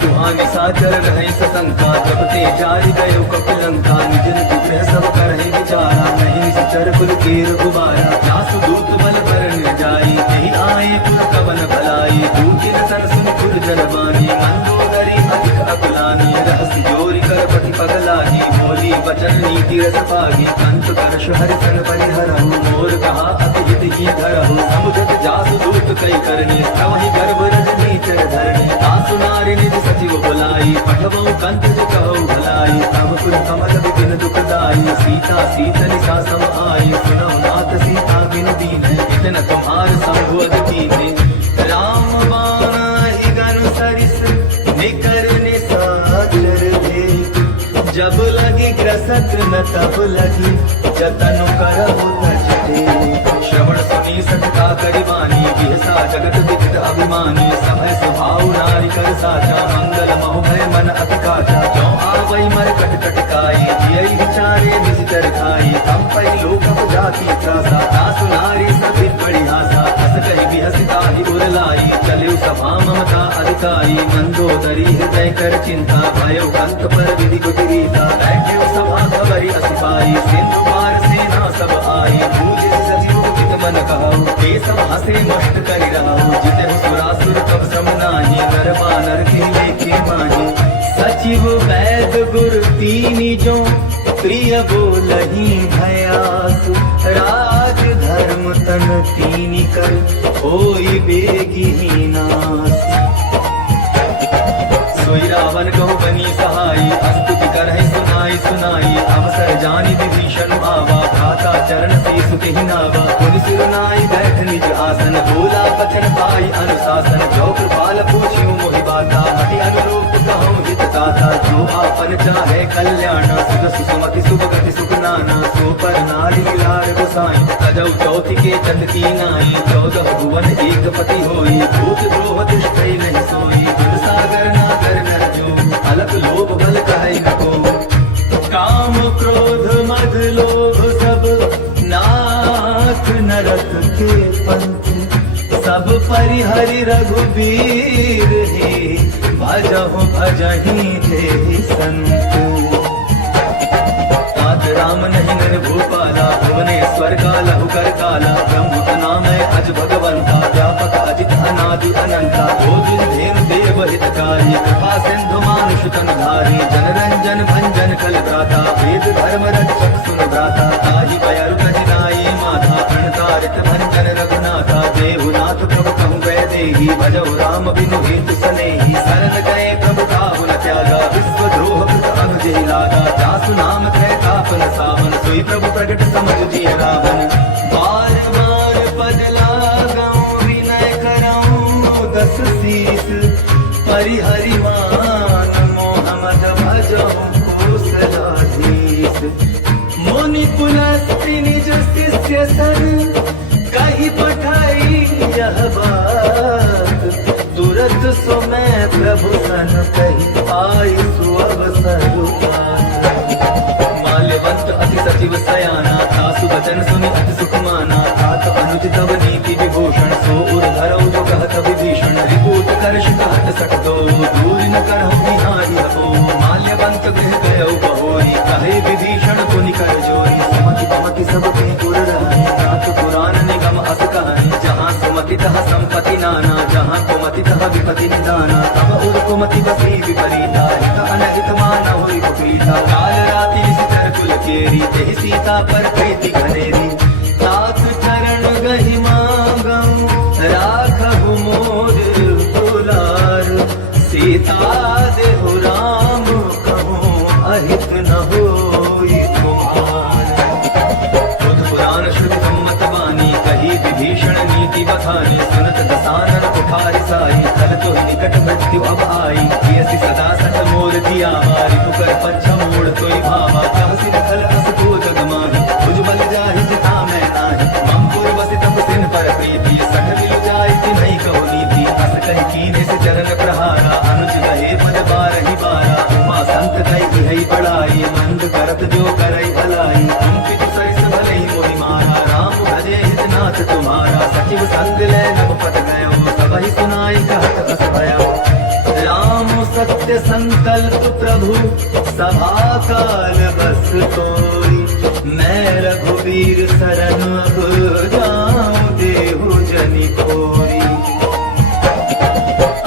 तुहानि साचर रहै सशंका, जपते जारि गयो कपिलंका, निज निज गृह सब करहि विचारा, नहीं निश्चर कुल के रघुबारा। जासु दूत बल बरन जाई, तेहि आए पुर कवन भलाई, दूतिन सन सुन पुर जन बानी, मंदोदरी अधिक अकुलानी, रहसि जोरी कर पति पगलाही, बोली वचन नीति रस पागी, कंत करश हरिसन परिहरहु, मोर कहा अति हित ही धरहु। समुझत जासु दूत कई करनी, तवहि गर्भ रजनी चर धरणी, तासु नारि निज सचिव बुलाई, पठबहु कंत जो कहु भलाई। तब पुर कमल बिपिन दुखदाई, सीता सीतनि सा सम आई, सुनहु नाथ सीता बिनु दीन्ह, इतन तुम्हार शंभु अति कीन्ह। राम बाहि गन सरिस, निकर निसाचर भेद, जब लगी ग्रसत न तब लगी, जतनु करहु तज टेक। श्रवण सुनी सतता करिवानी, बिहसा जगत विदित अभिमानी, सभय स्वभाव नारी कर साचा, मंगल महु भय मन अति काचा। जो आवै मरकट कटकाई, जियहि विचारे निशिचर खाई, तम पै लोक जाति त्रासा, दासु नारी सभी परिहासा। हस कहि बिहसिता ही उर लाई, चलिउ सभा ममता अधिकाई, मंदोदरी हृदय कर चिंता, भयो कंत पर विधि कुटिरीता। बैठ्यो सभा खबरि अति पाई, सिंधु पार सेना सब आई, पूजित सचिव हित मन कहु, ते सब हसे मस्त करि रहु। जितहु सुरासुर तब श्रम नाही, नर बानर के लेखे माही। सचिव वैद गुर तीनि जो, प्रिय बोलहि भयासु, राज धर्म तन तीनि कर, होई बेगी नास। सोई रावण कहु बनी सहाई, अस्तुति करहि सुनाई सुनाई, अवसर जानि विभीषण आवा, भ्राता चरण शीस तेहि नावा। पुनि सिर नाई बैठ निज आसन, बोला बचन पाई अनुशासन, जो कृपाल पूछियो मोहि बाता, मति अनुरूप कहूँ हित गाथा। जो आपन चाहे कल्याण, सुख सुमति सुभगति सुख नाना, सो पर नारी लाड़ गोसाई, तजौ चौथि के चंद कीनाई। 14 भुवन एक पति होई, भूत द्रोह दुष्ट नहीं सोई, गुण सागर नागर नर जो, अलग लोभ बल कहै न को। काम क्रोध मद लोभ सब, नाथ नरक के पंथ, सब परिहरि रघुबीर ही, भजहु भजहि ते संत। तात राम नहीं नर भूपाला, भुवनेश्वर का लहु कर काला, ब्रह्म अनामय अज भगवंता, व्यापक अजित अनादि अनंता। भोजिन धेनु देव हितकारी, कृपा सिंधु मानुष तन धारी, जनरंजन भंजन कल भ्राता, वेद धर्म रक्षक सुन भ्राता। ताहि भयरु कठिनाई माथा, प्रणतारित भंजन रघुनाथा, देहुनाथ प्रभु कहु वैदेही, भजहु राम बिनु हेतु सनेही। शरण गए प्रभु काहु न त्यागा, विश्व द्रोह कृत अनुजेहि लागा। जासु नाम कै तापन सावन, सोई प्रभु प्रगट समझ जिय रावण। बार बार पद लागऊं, विनय करऊं दस शीस, परिहरि मान मोहम्मद भजहु कौशलाधीश। मुनि पुलस्त्य निज शिष्य सन, कहि पठाई यह बात, तुरत सो मैं प्रभु सन कहि पाई सुअवसर पात। माल्यवंत अति सचिव सयाना, तासु वचन सुनि अति सुख माना, तात अनुज तव नीति विभूषण, सो उर धरऊ जो कहत विभीषण। रिपुत करश कहत सठ दो, दूर न करहु बिहारी हो, माल्यवंत गृह गयऊ बहोरी, कहे विभीषण पुनि कर जोरी। सुमति पति निदाना तब उर्कुमति बसी विपरीता हित अनहित मान हुई कुपीता काल राति निशिचर कुल केरी तेहि सीता पर प्रीति घनेरी ताक चरण गहि मांगम राखहु मोर दुलार सीता देहु राम कहूँ अहित न होई तुम्हार बुध पुराण श्रुति सम्मत वाणी कही विभीषण नीति बखानी सुनत दसानन कुठारि साई खल तो निकट मृत्यु अब आई ऐसी सदा सत मोर दिया मारी पुकर पंचम मोड़ तोई भावा कहसी खल अस को जग माही तुझ बल जाहि जिता मैं नाही मम पूर्वसि तप सिन पर प्रीति सठ मिल जाय कि नहीं कहो नीति अस कहि कीने से चरण प्रहारा अनुज गहे पद बारहि बारा उमा संत कहि है बड़ाई मंद करत जो करई भलाई तुम पितु सरिस भले मोहि मारा राम भजे हित नाथ तुम्हारा सचिव संग ले नभ पत गयो सबहि सुनाई कहत अस भयो राम सत्य संकल्प प्रभु सभा काल बस तोरी मैं रघुवीर शरण अब जाऊं देहु जनि कोरी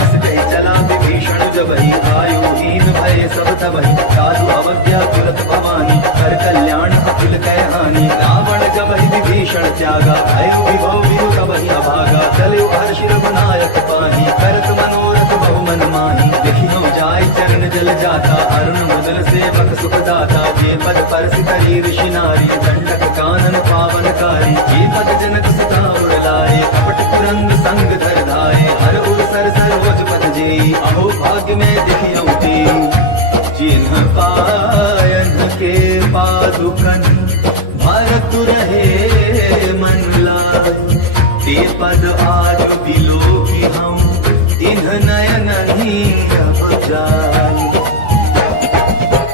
अस कहि चला विभीषण जबहि आयुहीन भय सब तबहि साधु अवज्ञा तुरत भवानी कर कल्याण अतुल कह हानि रावण जबहि विभीषण त्यागा भयउ विभव बिनु तबहि अभागा चलिउ हर्षि रघुनायक पाहि करत मनोरथ बहु मन माहि देखि हम जाय चरण जल जाता अरुण मुदल सेवक सुख दाता जे पद परसि करी ऋषि नारी दंडक कानन पावनकारी जे पद जनक सुता उर लाए कपट कुरंग संग धर धाए हर उर सर सरोज पद जेई अहो भाग्य में देखियौ तेई जिन्ह पायन के पादुकन भरत रहे मन लाय ते पद आज बिलो की हम इन्ह नयन ही अब जाय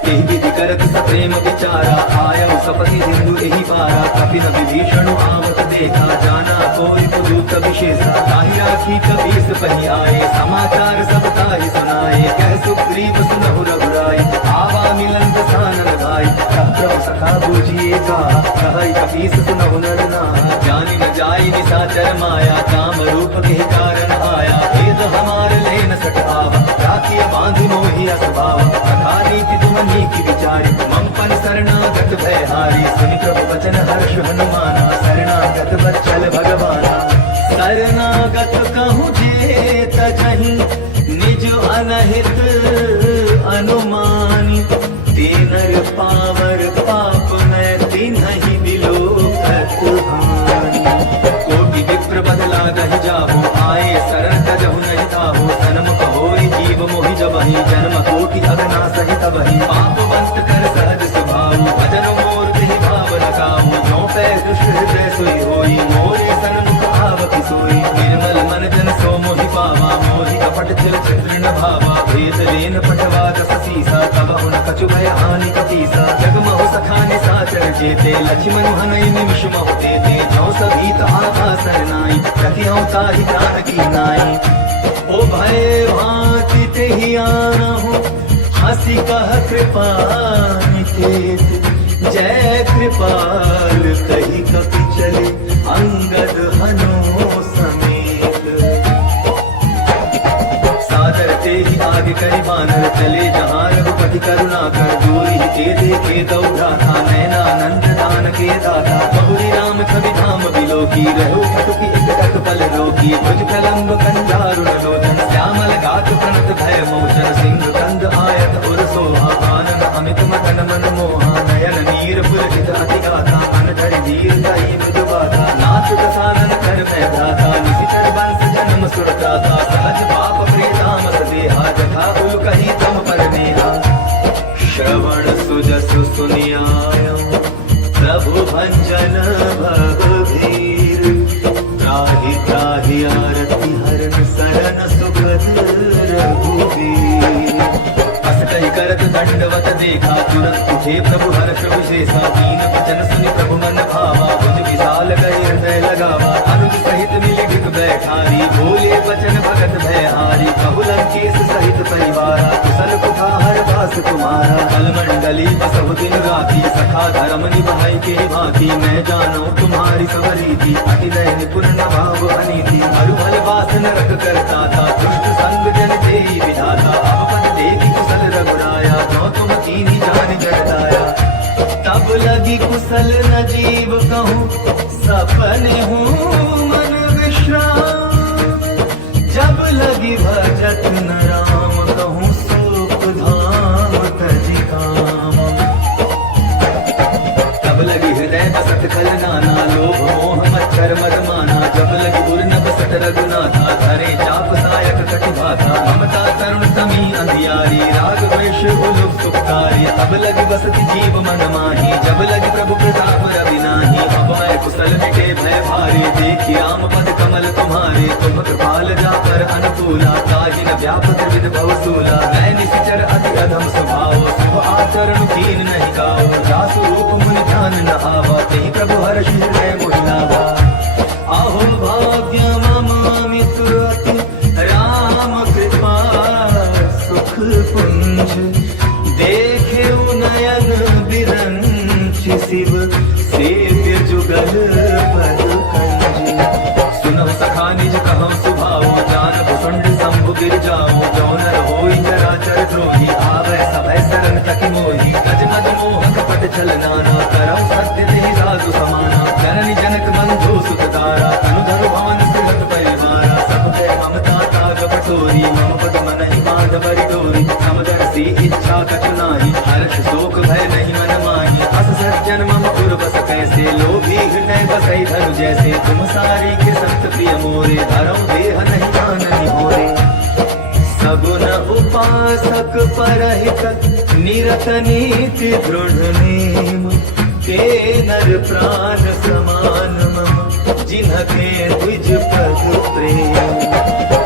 एहि विधि करत सप्रेम विचारा आयउ सपति सिंधु एहि पारा कपिन विभीषण आमत देखा जाना कोई पुदूत विशेषा ताहि राखी कपीस पहि आए समाचार सब ताहि सुनाए कह सुग्रीव सुनहु रघुराई आवा मिलन दसानन भाई प्रभु सखा बूझिए का कहई कपीस सुनहु नर नाई जानि न जाई निशाचर माया काम रूप के कारण आया भेद हमार लेन सट आवा राखिय बांधि मोहि असभाव कथा नीति तुम नीति विचारी मम पन शरणागत भय हारी सुनि प्रभु वचन हर्ष हनुमाना शरणागत बच्चल भगवाना शरणागत कहूँ जे तजहि निज अनहित अनुमानी तेनर पावर पाप में तिन्हि बिलोकत हानि कोटि विप्र बदला दहि जाबो आए शरण तजहु नहीं ताहो सनमुख होई जीव मोहि जबहि जन्म कोटि अगना सहित बहि पापवंत कर सहज स्वभाव भजन मोर देहि भाव लगाओ जो पै दुष्ट हृदय सोई होई मोरे सनमुख आवति सोई निर्मल मन जन सो मोहि पावा मोहि कपट छल चित्र न भावा भेद लेन पटवा दस सीसा तब हुन कछु भय हानि कपीसा जग महु सखानि साचर जेते लक्ष्मण हनई निमिष महु देते जो सभी ताहा सरनाई रखियो ताहि प्राण की नाई ओ भय भांति तेहि आनहु हंसी कह कृपा निकेत जय कृपाल कही कपि चले अंगद हनो समेत सादर तेहि आगे करि बानर चले जहाँ रघुपति करुणा कर दूरी के देखे दौड़ा था नैनानंद दान के दाता बहुरी राम छवि धाम बिलोकी रहो खटुकी एक पल रोकी भुज कलंब कंजारुण लोचन श्यामल गात प्रणत भय मोचन सिंह कंद आयत उर सोहा आनंद अमित मगन मन मोहा नयन नीर पुलकित अति गाथा मन धरि धीर दई मृदु बाधा नाथ दसानन कर मैं भ्राता निशिचर बंस जन्म सुरदाता सहज पाप प्रियतामस देहा जथा उल कही तम पर नेहा श्रवण सुजस सुनियाय प्रभु भंजन भगधीर त्राहि त्राहि आरति हरण शरण सुखद रघुवीर अस कहि करत दंडवत देखा तुरंत उठे प्रभु हर्ष विशेषा दीन वचन सुनि प्रभु मन भावा भुज विशाल गए हृदय लगावा अनुज सहित मिलि ढिक बैठारी बोले वचन भगत भय हारी कहु लंकेश सहित परिवारा कुशल कुठार दास तुम्हारा कल मंडली बसहु दिन राती सखा धर्म निभाई के भांति मैं जानो तुम्हारी सब रीति अति नय निपुण न भाव अनीति हरु भल वास नरक करता था दुष्ट संग जन तेरी विधाता, अब पद देखी कुशल रघुराया, तो तुम कीन्ही जान जगदाया। तब लगी कुशल न जीव कहूँ, सपने हूँ मन विश्राम, जब लगी भजत न राम कहूँ, सुख धाम तजि काम। तब लगी हृदय बसत खल नाना, लोभ मोह मच्छर मद माना, जब लगी उर न बसत रघुनाथा, धरे चाप सायक कटि भाता, ममता तरुण तमी अंधियारी, राग द्वेष उलुक सुखकारी। तब लगी बसत जीव मन माही, जब लगी प्रभु प्रताप रवि नाही, अब मैं कुशल मिटे भय भारी, देखी राम पद कमल तुम्हारे, तुम कृपाल जा पर अनुकूला, ताहि न व्यापक विद भवसूला। मैं निश्चर अति अधम स्वभाव, शुभ आचरण कीन नहीं गाओ, जासु रूप मुनि ध्यान न आवा, तेहि प्रभु हर्ष हृदय मोहि लावा। अहो भाग्य मम मित्र अति, राम कृपा सुख पुंज, देखे नयन बिरंच, शिव सेव्य जुगल पद कंज। सुनहु सखा निज कहु सुभाओ, जानहु सुंड शंभु गिर जाओ, जो नर होई चराचर द्रोही, आवै सभय सरन तकि मोही। गज मद मोह कपट छल नाना, करहु सत्य तेहि साधु समाना, जननि जनक बंधु सुत तारा, तनु धनु भवन सुरत परिवारा। सब कह ममता ताग बटोरी, मम पद मनहि बांध बरि डोरी, समदर्शी इच्छा कछु नाही, हर्ष शोक भय नहीं मन माही। अस सज्जन मम उर बस कैसे, लोभी हृदय बसई धनु जैसे, तुम सारी के संत प्रिय मोरे, धरम देह नहीं मानहि होरे। सगुन उपासक परहित, निरत नीति दृढ़ नेम, ते नर प्राण समान मम, जिन्हके द्विज पद प्रेम।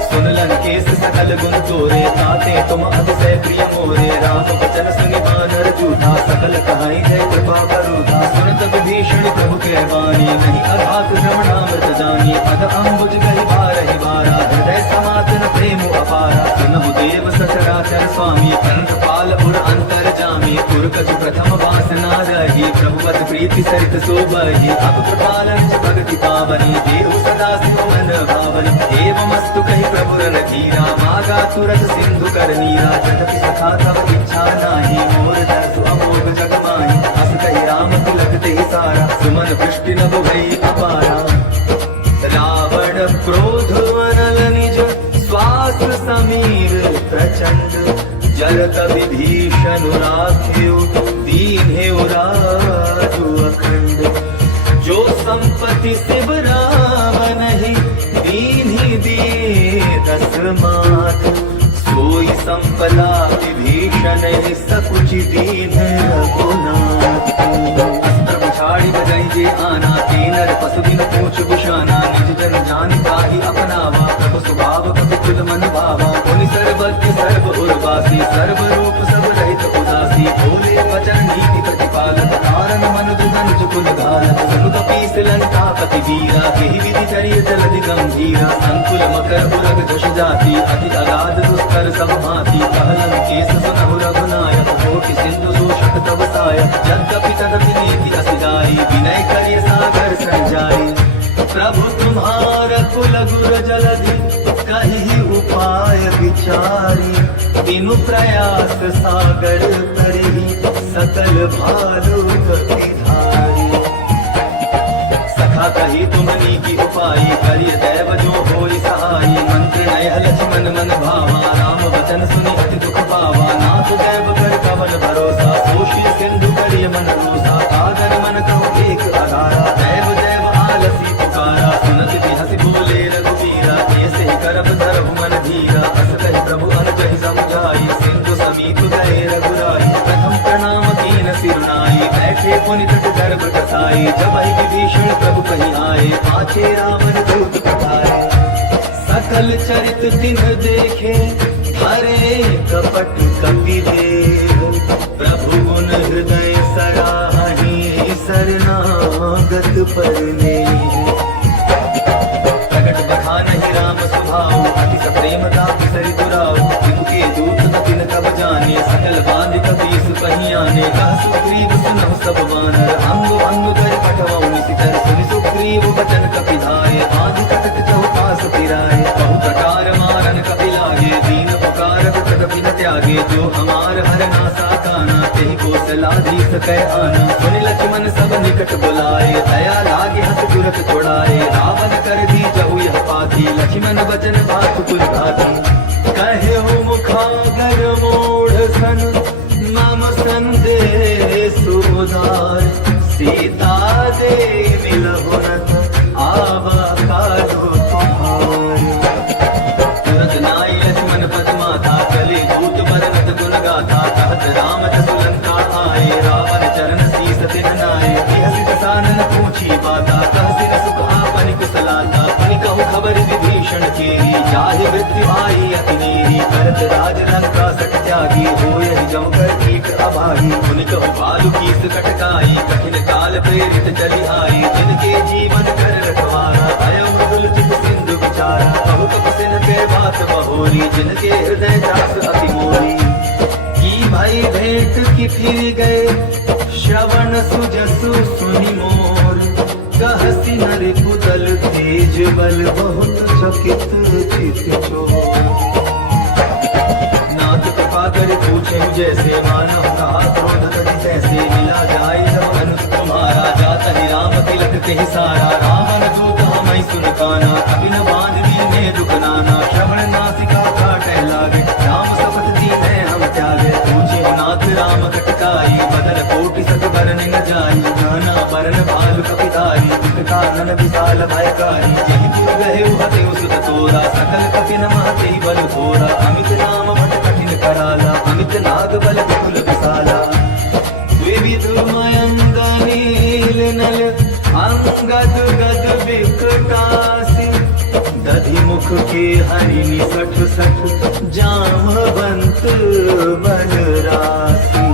सुन लंकेश सकल गुण तोरे, ताते तुम अतिशय प्रिय मोरे, राम वचन सुनि बानर जूठा, सकल कहाई है कृपा करूथा। सुनत विभीषण प्रभु के वाणी, नहीं अघात श्रवणामृत जानी, पद अम्बुज गहि बारहि बारा, हृदय समातन प्रेम अपारा। सुनहु देव सचराचर स्वामी, कंठ पाल उर अंतर जामी, उर कछु प्रथम वासना रही, प्रभु पद प्रीति सरित सोबही। अब कृपालन भगति पावनी, देव सदा शिव मन भावनी, एवमस्तु कहि प्रभु रन धीरा, मागा तुरत सिंधु कर नीरा। जगति सखा तब इच्छा नाही, मोर दर्शु अमोघ जग माही, हस कहि राम तिलक तेहि सारा, सुमन वृष्टि नभ भई अपारा। रावण क्रोध अनल निज, श्वास समीर प्रचंड, जलत विभीषण राखेउ, दीन्हेउ राजु अखंड। जो संपत्ति शिव रावनहि, दीन्हि दिए दस मात, सोई संपदा विभीषण सकुचि दीन रघुनाथ। अस्त्र छाड़ी बजाई जे आना, तेनर पशु बिन पूछ बुशाना, निज जन जान ताहि अपनावा, प्रभु स्वभाव कपि कुल मन भावा। मुनि सर्वज्ञ सर्व उर्वासी, सर्व रूप सब रहित उदासी, भोले वचन नीति प्रतिपालक, कारण मन दुधन कुल घालक। सुनु कपीस लंकापति वीरा, एहि विधि चरिय जलधि गंभीरा, संकुल मकर उरग झष जाति, अति अगाध दुष्कर सब भांति। कहलन केस सुनहु रघुनायक, कोटि सिंधु शोषक तव सायक, यद्यपि तदपि नीति अस जाई, विनय करिय सागर संजाई। प्रभु तुम्हारा कुल गुर जलधि, कहि उपाय विचारी, बिनु प्रयास सागर तरहि, सकल भालु कपि धारी। सखा कही तुम नीति उपाय, करिय दैव जो होई सहाई, मंत्र नय लक्ष्मण मन भावा, राम वचन सुनि अति दुख पावा। नाथ दैव कर कवन भरोसा, सोषी सिंधु करिय मन रोसा, कागन मन कहो एक अगारा, दैव दैव आलसी पुकारा। सुनत बिहसि बोले रघुवीरा, ऐसे ही करब धरहु मन धीरा, अस कहि प्रभु अनुजहि समुझाई, सिंधु समीप गए रघुराई। प्रथम प्रणाम कीन सिरुनाई, बैठे पुनि तट गर्भ कसाई, जब ही विभीषण प्रभु कहि आए, पाछे रावण दूत पठाए। सकल चरित तिन्ह देखे, हरे कपट कपि देह, प्रभु गुण हृदय सराहि, शरणागत परने। प्रकट बखानहि राम स्वभाव, अति सप्रेम ताप सरित राव, विभु के दूत न तिन तब जाने, सकल बांध कपीस कहि आने। कह सुग्रीव सुनहु सब बानर, अंग अंग कर कटवाउ निशिचर, सुनि सुग्रीव बचन कपि धाये, बांध कटक चहुपास फिराए। बहु प्रकार मारन कपि लागे, दीन ही सकै आना। सुनि लक्ष्मण सब निकट बुलाए, दया लागे हस तुरत छुड़ाए। रावण कर दी जहु यह पाती, लक्ष्मण बचन बात कुल घाती। कहे हो मुखागर मोढ़ सन, मम संदेश उदार। सीता दे मिलहु नत, आवा काजो तुम्हार। तुरत नाई लक्ष्मण पद माथा, चले दूत बरनत गुण गाथा। कहत राम जसु लंका आए, रावण चरण सीस तिन नाए। बिहसि दसानन पूछी बाता, कहसि न सुख आपनि कुशलाता। पुनि कहु खबर विभीषण केरी, जाहि मृत्यु आई अति नेरी। करत राज लंका सट त्यागी, होय जम कर एक अभागी। पुनि कहु बालु कीस कटकाई, कठिन काल प्रेरित चली आई। जिनके जीवन कर रखवारा, अय मृदुल चित सिंधु विचारा। कहु तपसिन के बात बहोरी, जिनके हृदय दास अति मोरी। की भाई भेंट की फिर गए, श्रवण सुजसु सुनि मोर। कहसी नरि पुदल तेज बल, बहुत चकित चित चोर। नाथ कृपा कर पूछे जैसे, मानव कहा क्रोध करि तैसे। मिला जाय जब अनुज तुम्हारा, जात ही राम तिलक कहि सारा। रावण दूत हमहि सुन काना, कपि न बांधवी ने दुख नाना। श्रवण नासिका काटै लागे, राम शपथ दीनै हम त्यागे। पूछे नाथ राम कटकाई, बदन कोटि सत बरन न जाई। नाना बरन भालु कपिधारी, कानन विशाल भयकारी। जहि पुर गहे हते सुत तोरा, सकल कपिन महते बल थोरा। अमित नाम भट कठिन कराला, अमित नाग बल विपुल विशाला। विविध मयंग नील नल, अंगद गद विकटासी। दधि मुख के हरि निसठ सठ, जामवंत बल राशि।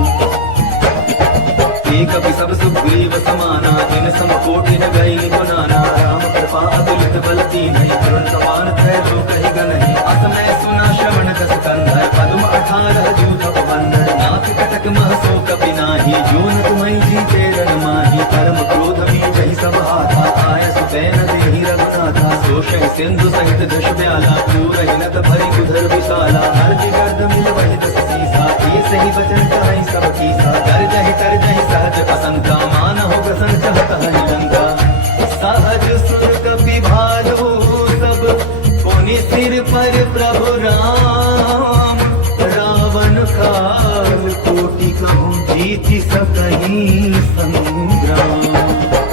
एक कपि सब सुग्रीव समाना, जिन सम कोटि न गई गुनाना। राम कृपा अतुलित बल दीन्हि, करुण समान त्रय लोक ही गनहि। असमय सुना श्रवण दस कंधर, पद्म 18 जूथ बंधर। नाथ कटक महसो कपि नाही, जोन तुम्हि जीते रन माही। परम क्रोध बीजहि सब हाथा, आय सुतैन देहि रघुनाथा। सोषहि सिंधु सहित दश ब्याला, पूरहि नत भरि उधर विशाला। हरति गर्द मिलवहि दस सीसा, ये सही बचन कहै सब कीसा। तरजहि तरजहि सहज असंका, मानहु प्रसन्न चहत हरि लंका। सहज सुर कपि भालु सब, पुनि सिर पर प्रभु राम। रावण काल कोटि कहूँ, जीति सकहि संग्राम।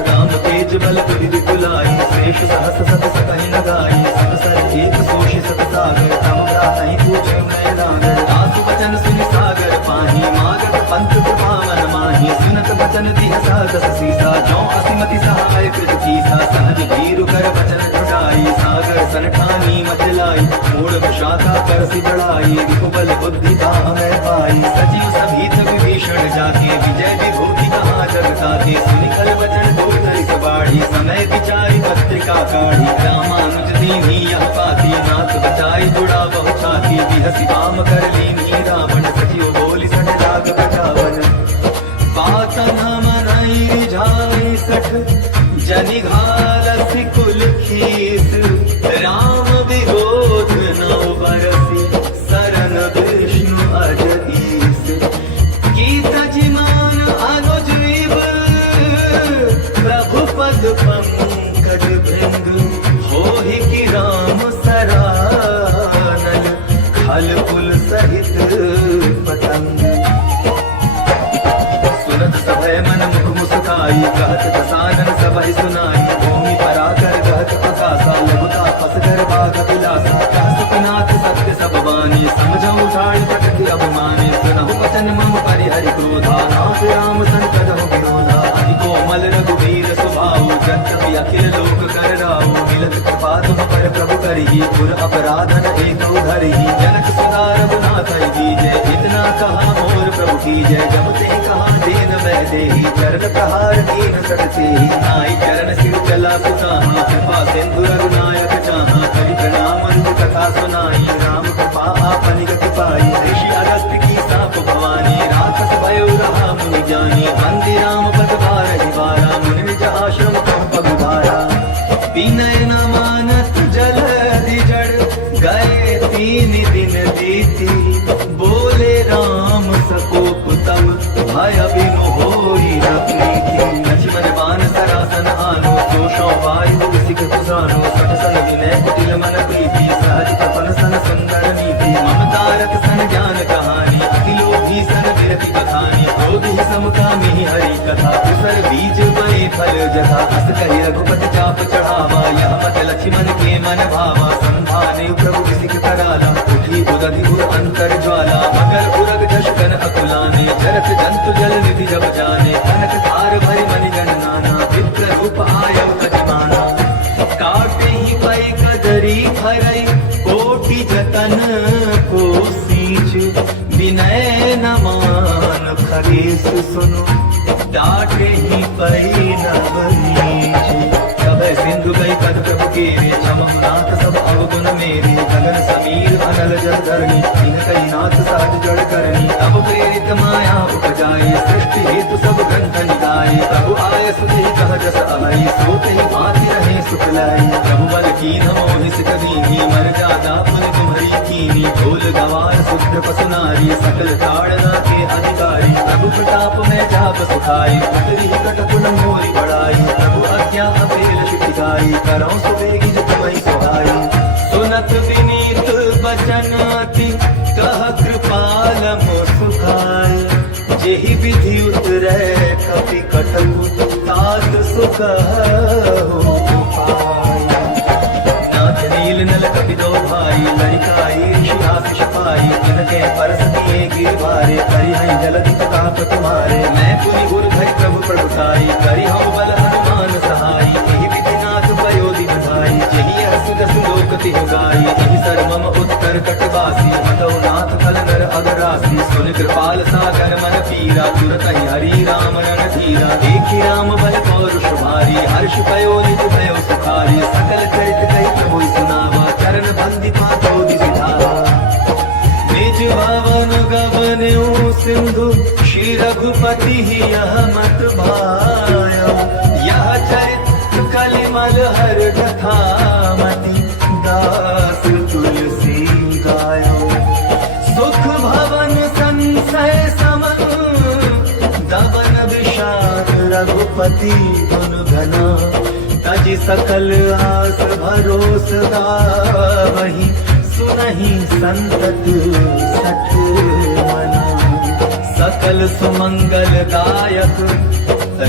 राम तेज बल तुरि विपुलाई, शेष सहस सत सकहि न गाई। सब सर एक सोषि सत सागर, तम भ्रातहि पूछे मैं नागर। आसु वचन सुनि सागर पाही, मागत पंथ पावन माही। सुनत वचन दिह सादस सीसा, जौ असिमति सहाय कृत कीसा। सहज वीरु कर वचन जुटाई, सागर सन ठानी मच लाई। मूढ़ शाखा कर सि बढ़ाई, रिपुबल बुद्धि मैं पाई। सचिव सभीत विभीषण जाके, विजय विभूति कहा जग ताके। सुनि कर वचन दूर धरि सबाढ़ी, समय विचारी पत्रिका काढ़ी। रामानुज दीन्ही यह पाती, नाथ बचाई जुड़ा बहु छाती। बिहसि बाम कर लीन्ही रावण, सचिव बोली सठ लाख बचावन। बातन मनहि रिझाई सठ, जनि घालसि कुल खीस। राम विरोध नौ बरसि, सरन विष्णु अज ईस। की तजिमान अनुज विभ, प्रभु पद पंकज भृंग। होहि की राम सरानल, खल कुल सहित पतंग। सुनत सभय मन मुख मुस्काई, कहत दसानन सबहि सुनाई। भूमि पराकर गहत अकासा, लघुता पस कर बाग विलासा। कह सुखनाथ सत्य सब बानी, समझऊ ठाई प्रकृति अभिमानी। सुनहु वचन मम परिहरि क्रोधा, नाथ राम संकट हो विरोधा। अति कोमल रघुवीर स्वभाव, जगत अखिल लोक कर राव। मिलत कृपा तुम पर प्रभु करिहि, पुर अपराधन एकौ धरिहि। जनक सुधा रघुनाथ कीजय, इतना कहा मोर प्रभु कीजय। जब ते कहा दीन मैं देहि, चरण प्रहार दीन सटते ही। नाई चरण सिर चला सुताहा, कृपा सिंधु रघुनायक चाहा। करि प्रणाम अनुज कथा सुनाई, राम कृपा आपनि गति पाई। ऋषि अगस्त्य की साप भवानी, राक्षस भयो रहा मुनि जानी। वंदे राम पद बारहि बारा, मुनि निज आश्रम कहु पगुधारा। विनय न मानत जलधि जड़, गए 3 दिन बीती। बोले राम सकोप तब, भय विमोह फल जथा अस कहि रघुपति चाप चढ़ावा यह मत लक्ष्मण के मन भावा संभाने प्रभु सिख कराला उठी उदधि उर अंतर ज्वाला मगर उरग झशकन अकुलाने जरत जंतु जल निधि जब जाने कनक धार भरि मणि गण नाना विप्र रूप आयव अतिमाना काटे ही पै कदरी भरई कोटि जतन को सींच विनय न मान खगेश सुनु डाटे ही पै नवनीच तब सिंधु गई पद प्रभु के क्षमनाथ सब अवगुण मेरे गगन समीर अनल जल धरणी सिंह कई नाथ साध जड़ करनी तब प्रेरित माया उपजाई सृष्टि हेतु सब ग्रंथ निगाई प्रभु आय सुधि कह जस आई सोत ही भांति रहे सुख लाई प्रभु बल की मोहि सिख दीनी मर जादा पुन तुम्हारी कीनी ढोल गवार शुद्ध पसु नारी सकल ताड़ना के अधिकारी प्रभु प्रताप में जाप सुखाई उतरी कटकुन मोरी बढ़ाई प्रभु आज्ञा अपेल शिखाई करौ सुबेगी तुम्हारी सहाई सुनत विनीत बचन अति कह कृपाल मुस्काय जेहि विधि उतरै कपि कटकु तात सुख हो नाथ नील नल कपि दो भाई लड़िकाई ऋषिहास छपाई जिनके परस दिए गिर भारे करि हई जलधि प्रताप तुम्हारे मैं पुनि गुर धरि प्रभु प्रभुताई करि हऊँ बल हनुमान सहाई एहि विधि नाथ पयोधि बधाई जेहि हरसि दस लोक तिहु गाई एहि सर मम उत्तर कटवासी हतौ नाथ फल नर अगरासी सुन कृपाल सागर मन पीरा तुरत ही हरि राम रन धीरा देखि राम बल पौरुष भारी हर्ष पयो निज भयो सुखारी सकल चरित कहि प्रभु सुनावा चरण बंदी पातो दिसिधावा निज भावन गवन्यो सिंधु श्री रघुपति ही यह मत भाया यह चरित कलिमल हर कथा मति दास तुलसी गायो सुख भवन संशय समन दवन विषाद रघुपति गुण घना तजि सकल आस भरोस गावहि सुनहि संतत सठ मना सकल सुमंगल दायक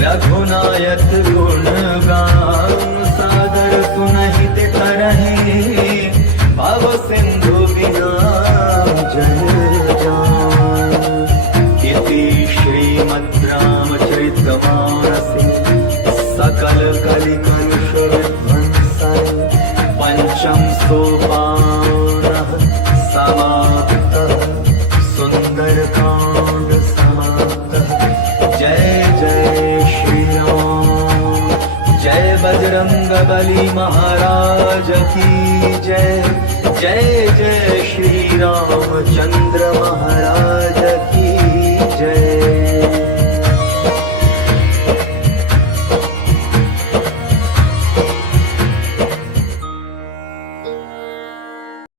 रघुनायक गुण गान सागर सुनहित करहि भव सिंधु बिना जल जान इति श्रीमद् रामचरित मानसे सकल कलि कलुष विध्वंसन पंचम सोपानः समाप्तः सुंदर कांड समाप्तः जय जय श्री राम जय बजरंग बली महाराज की जय जय जय श्री रामचंद्र महाराज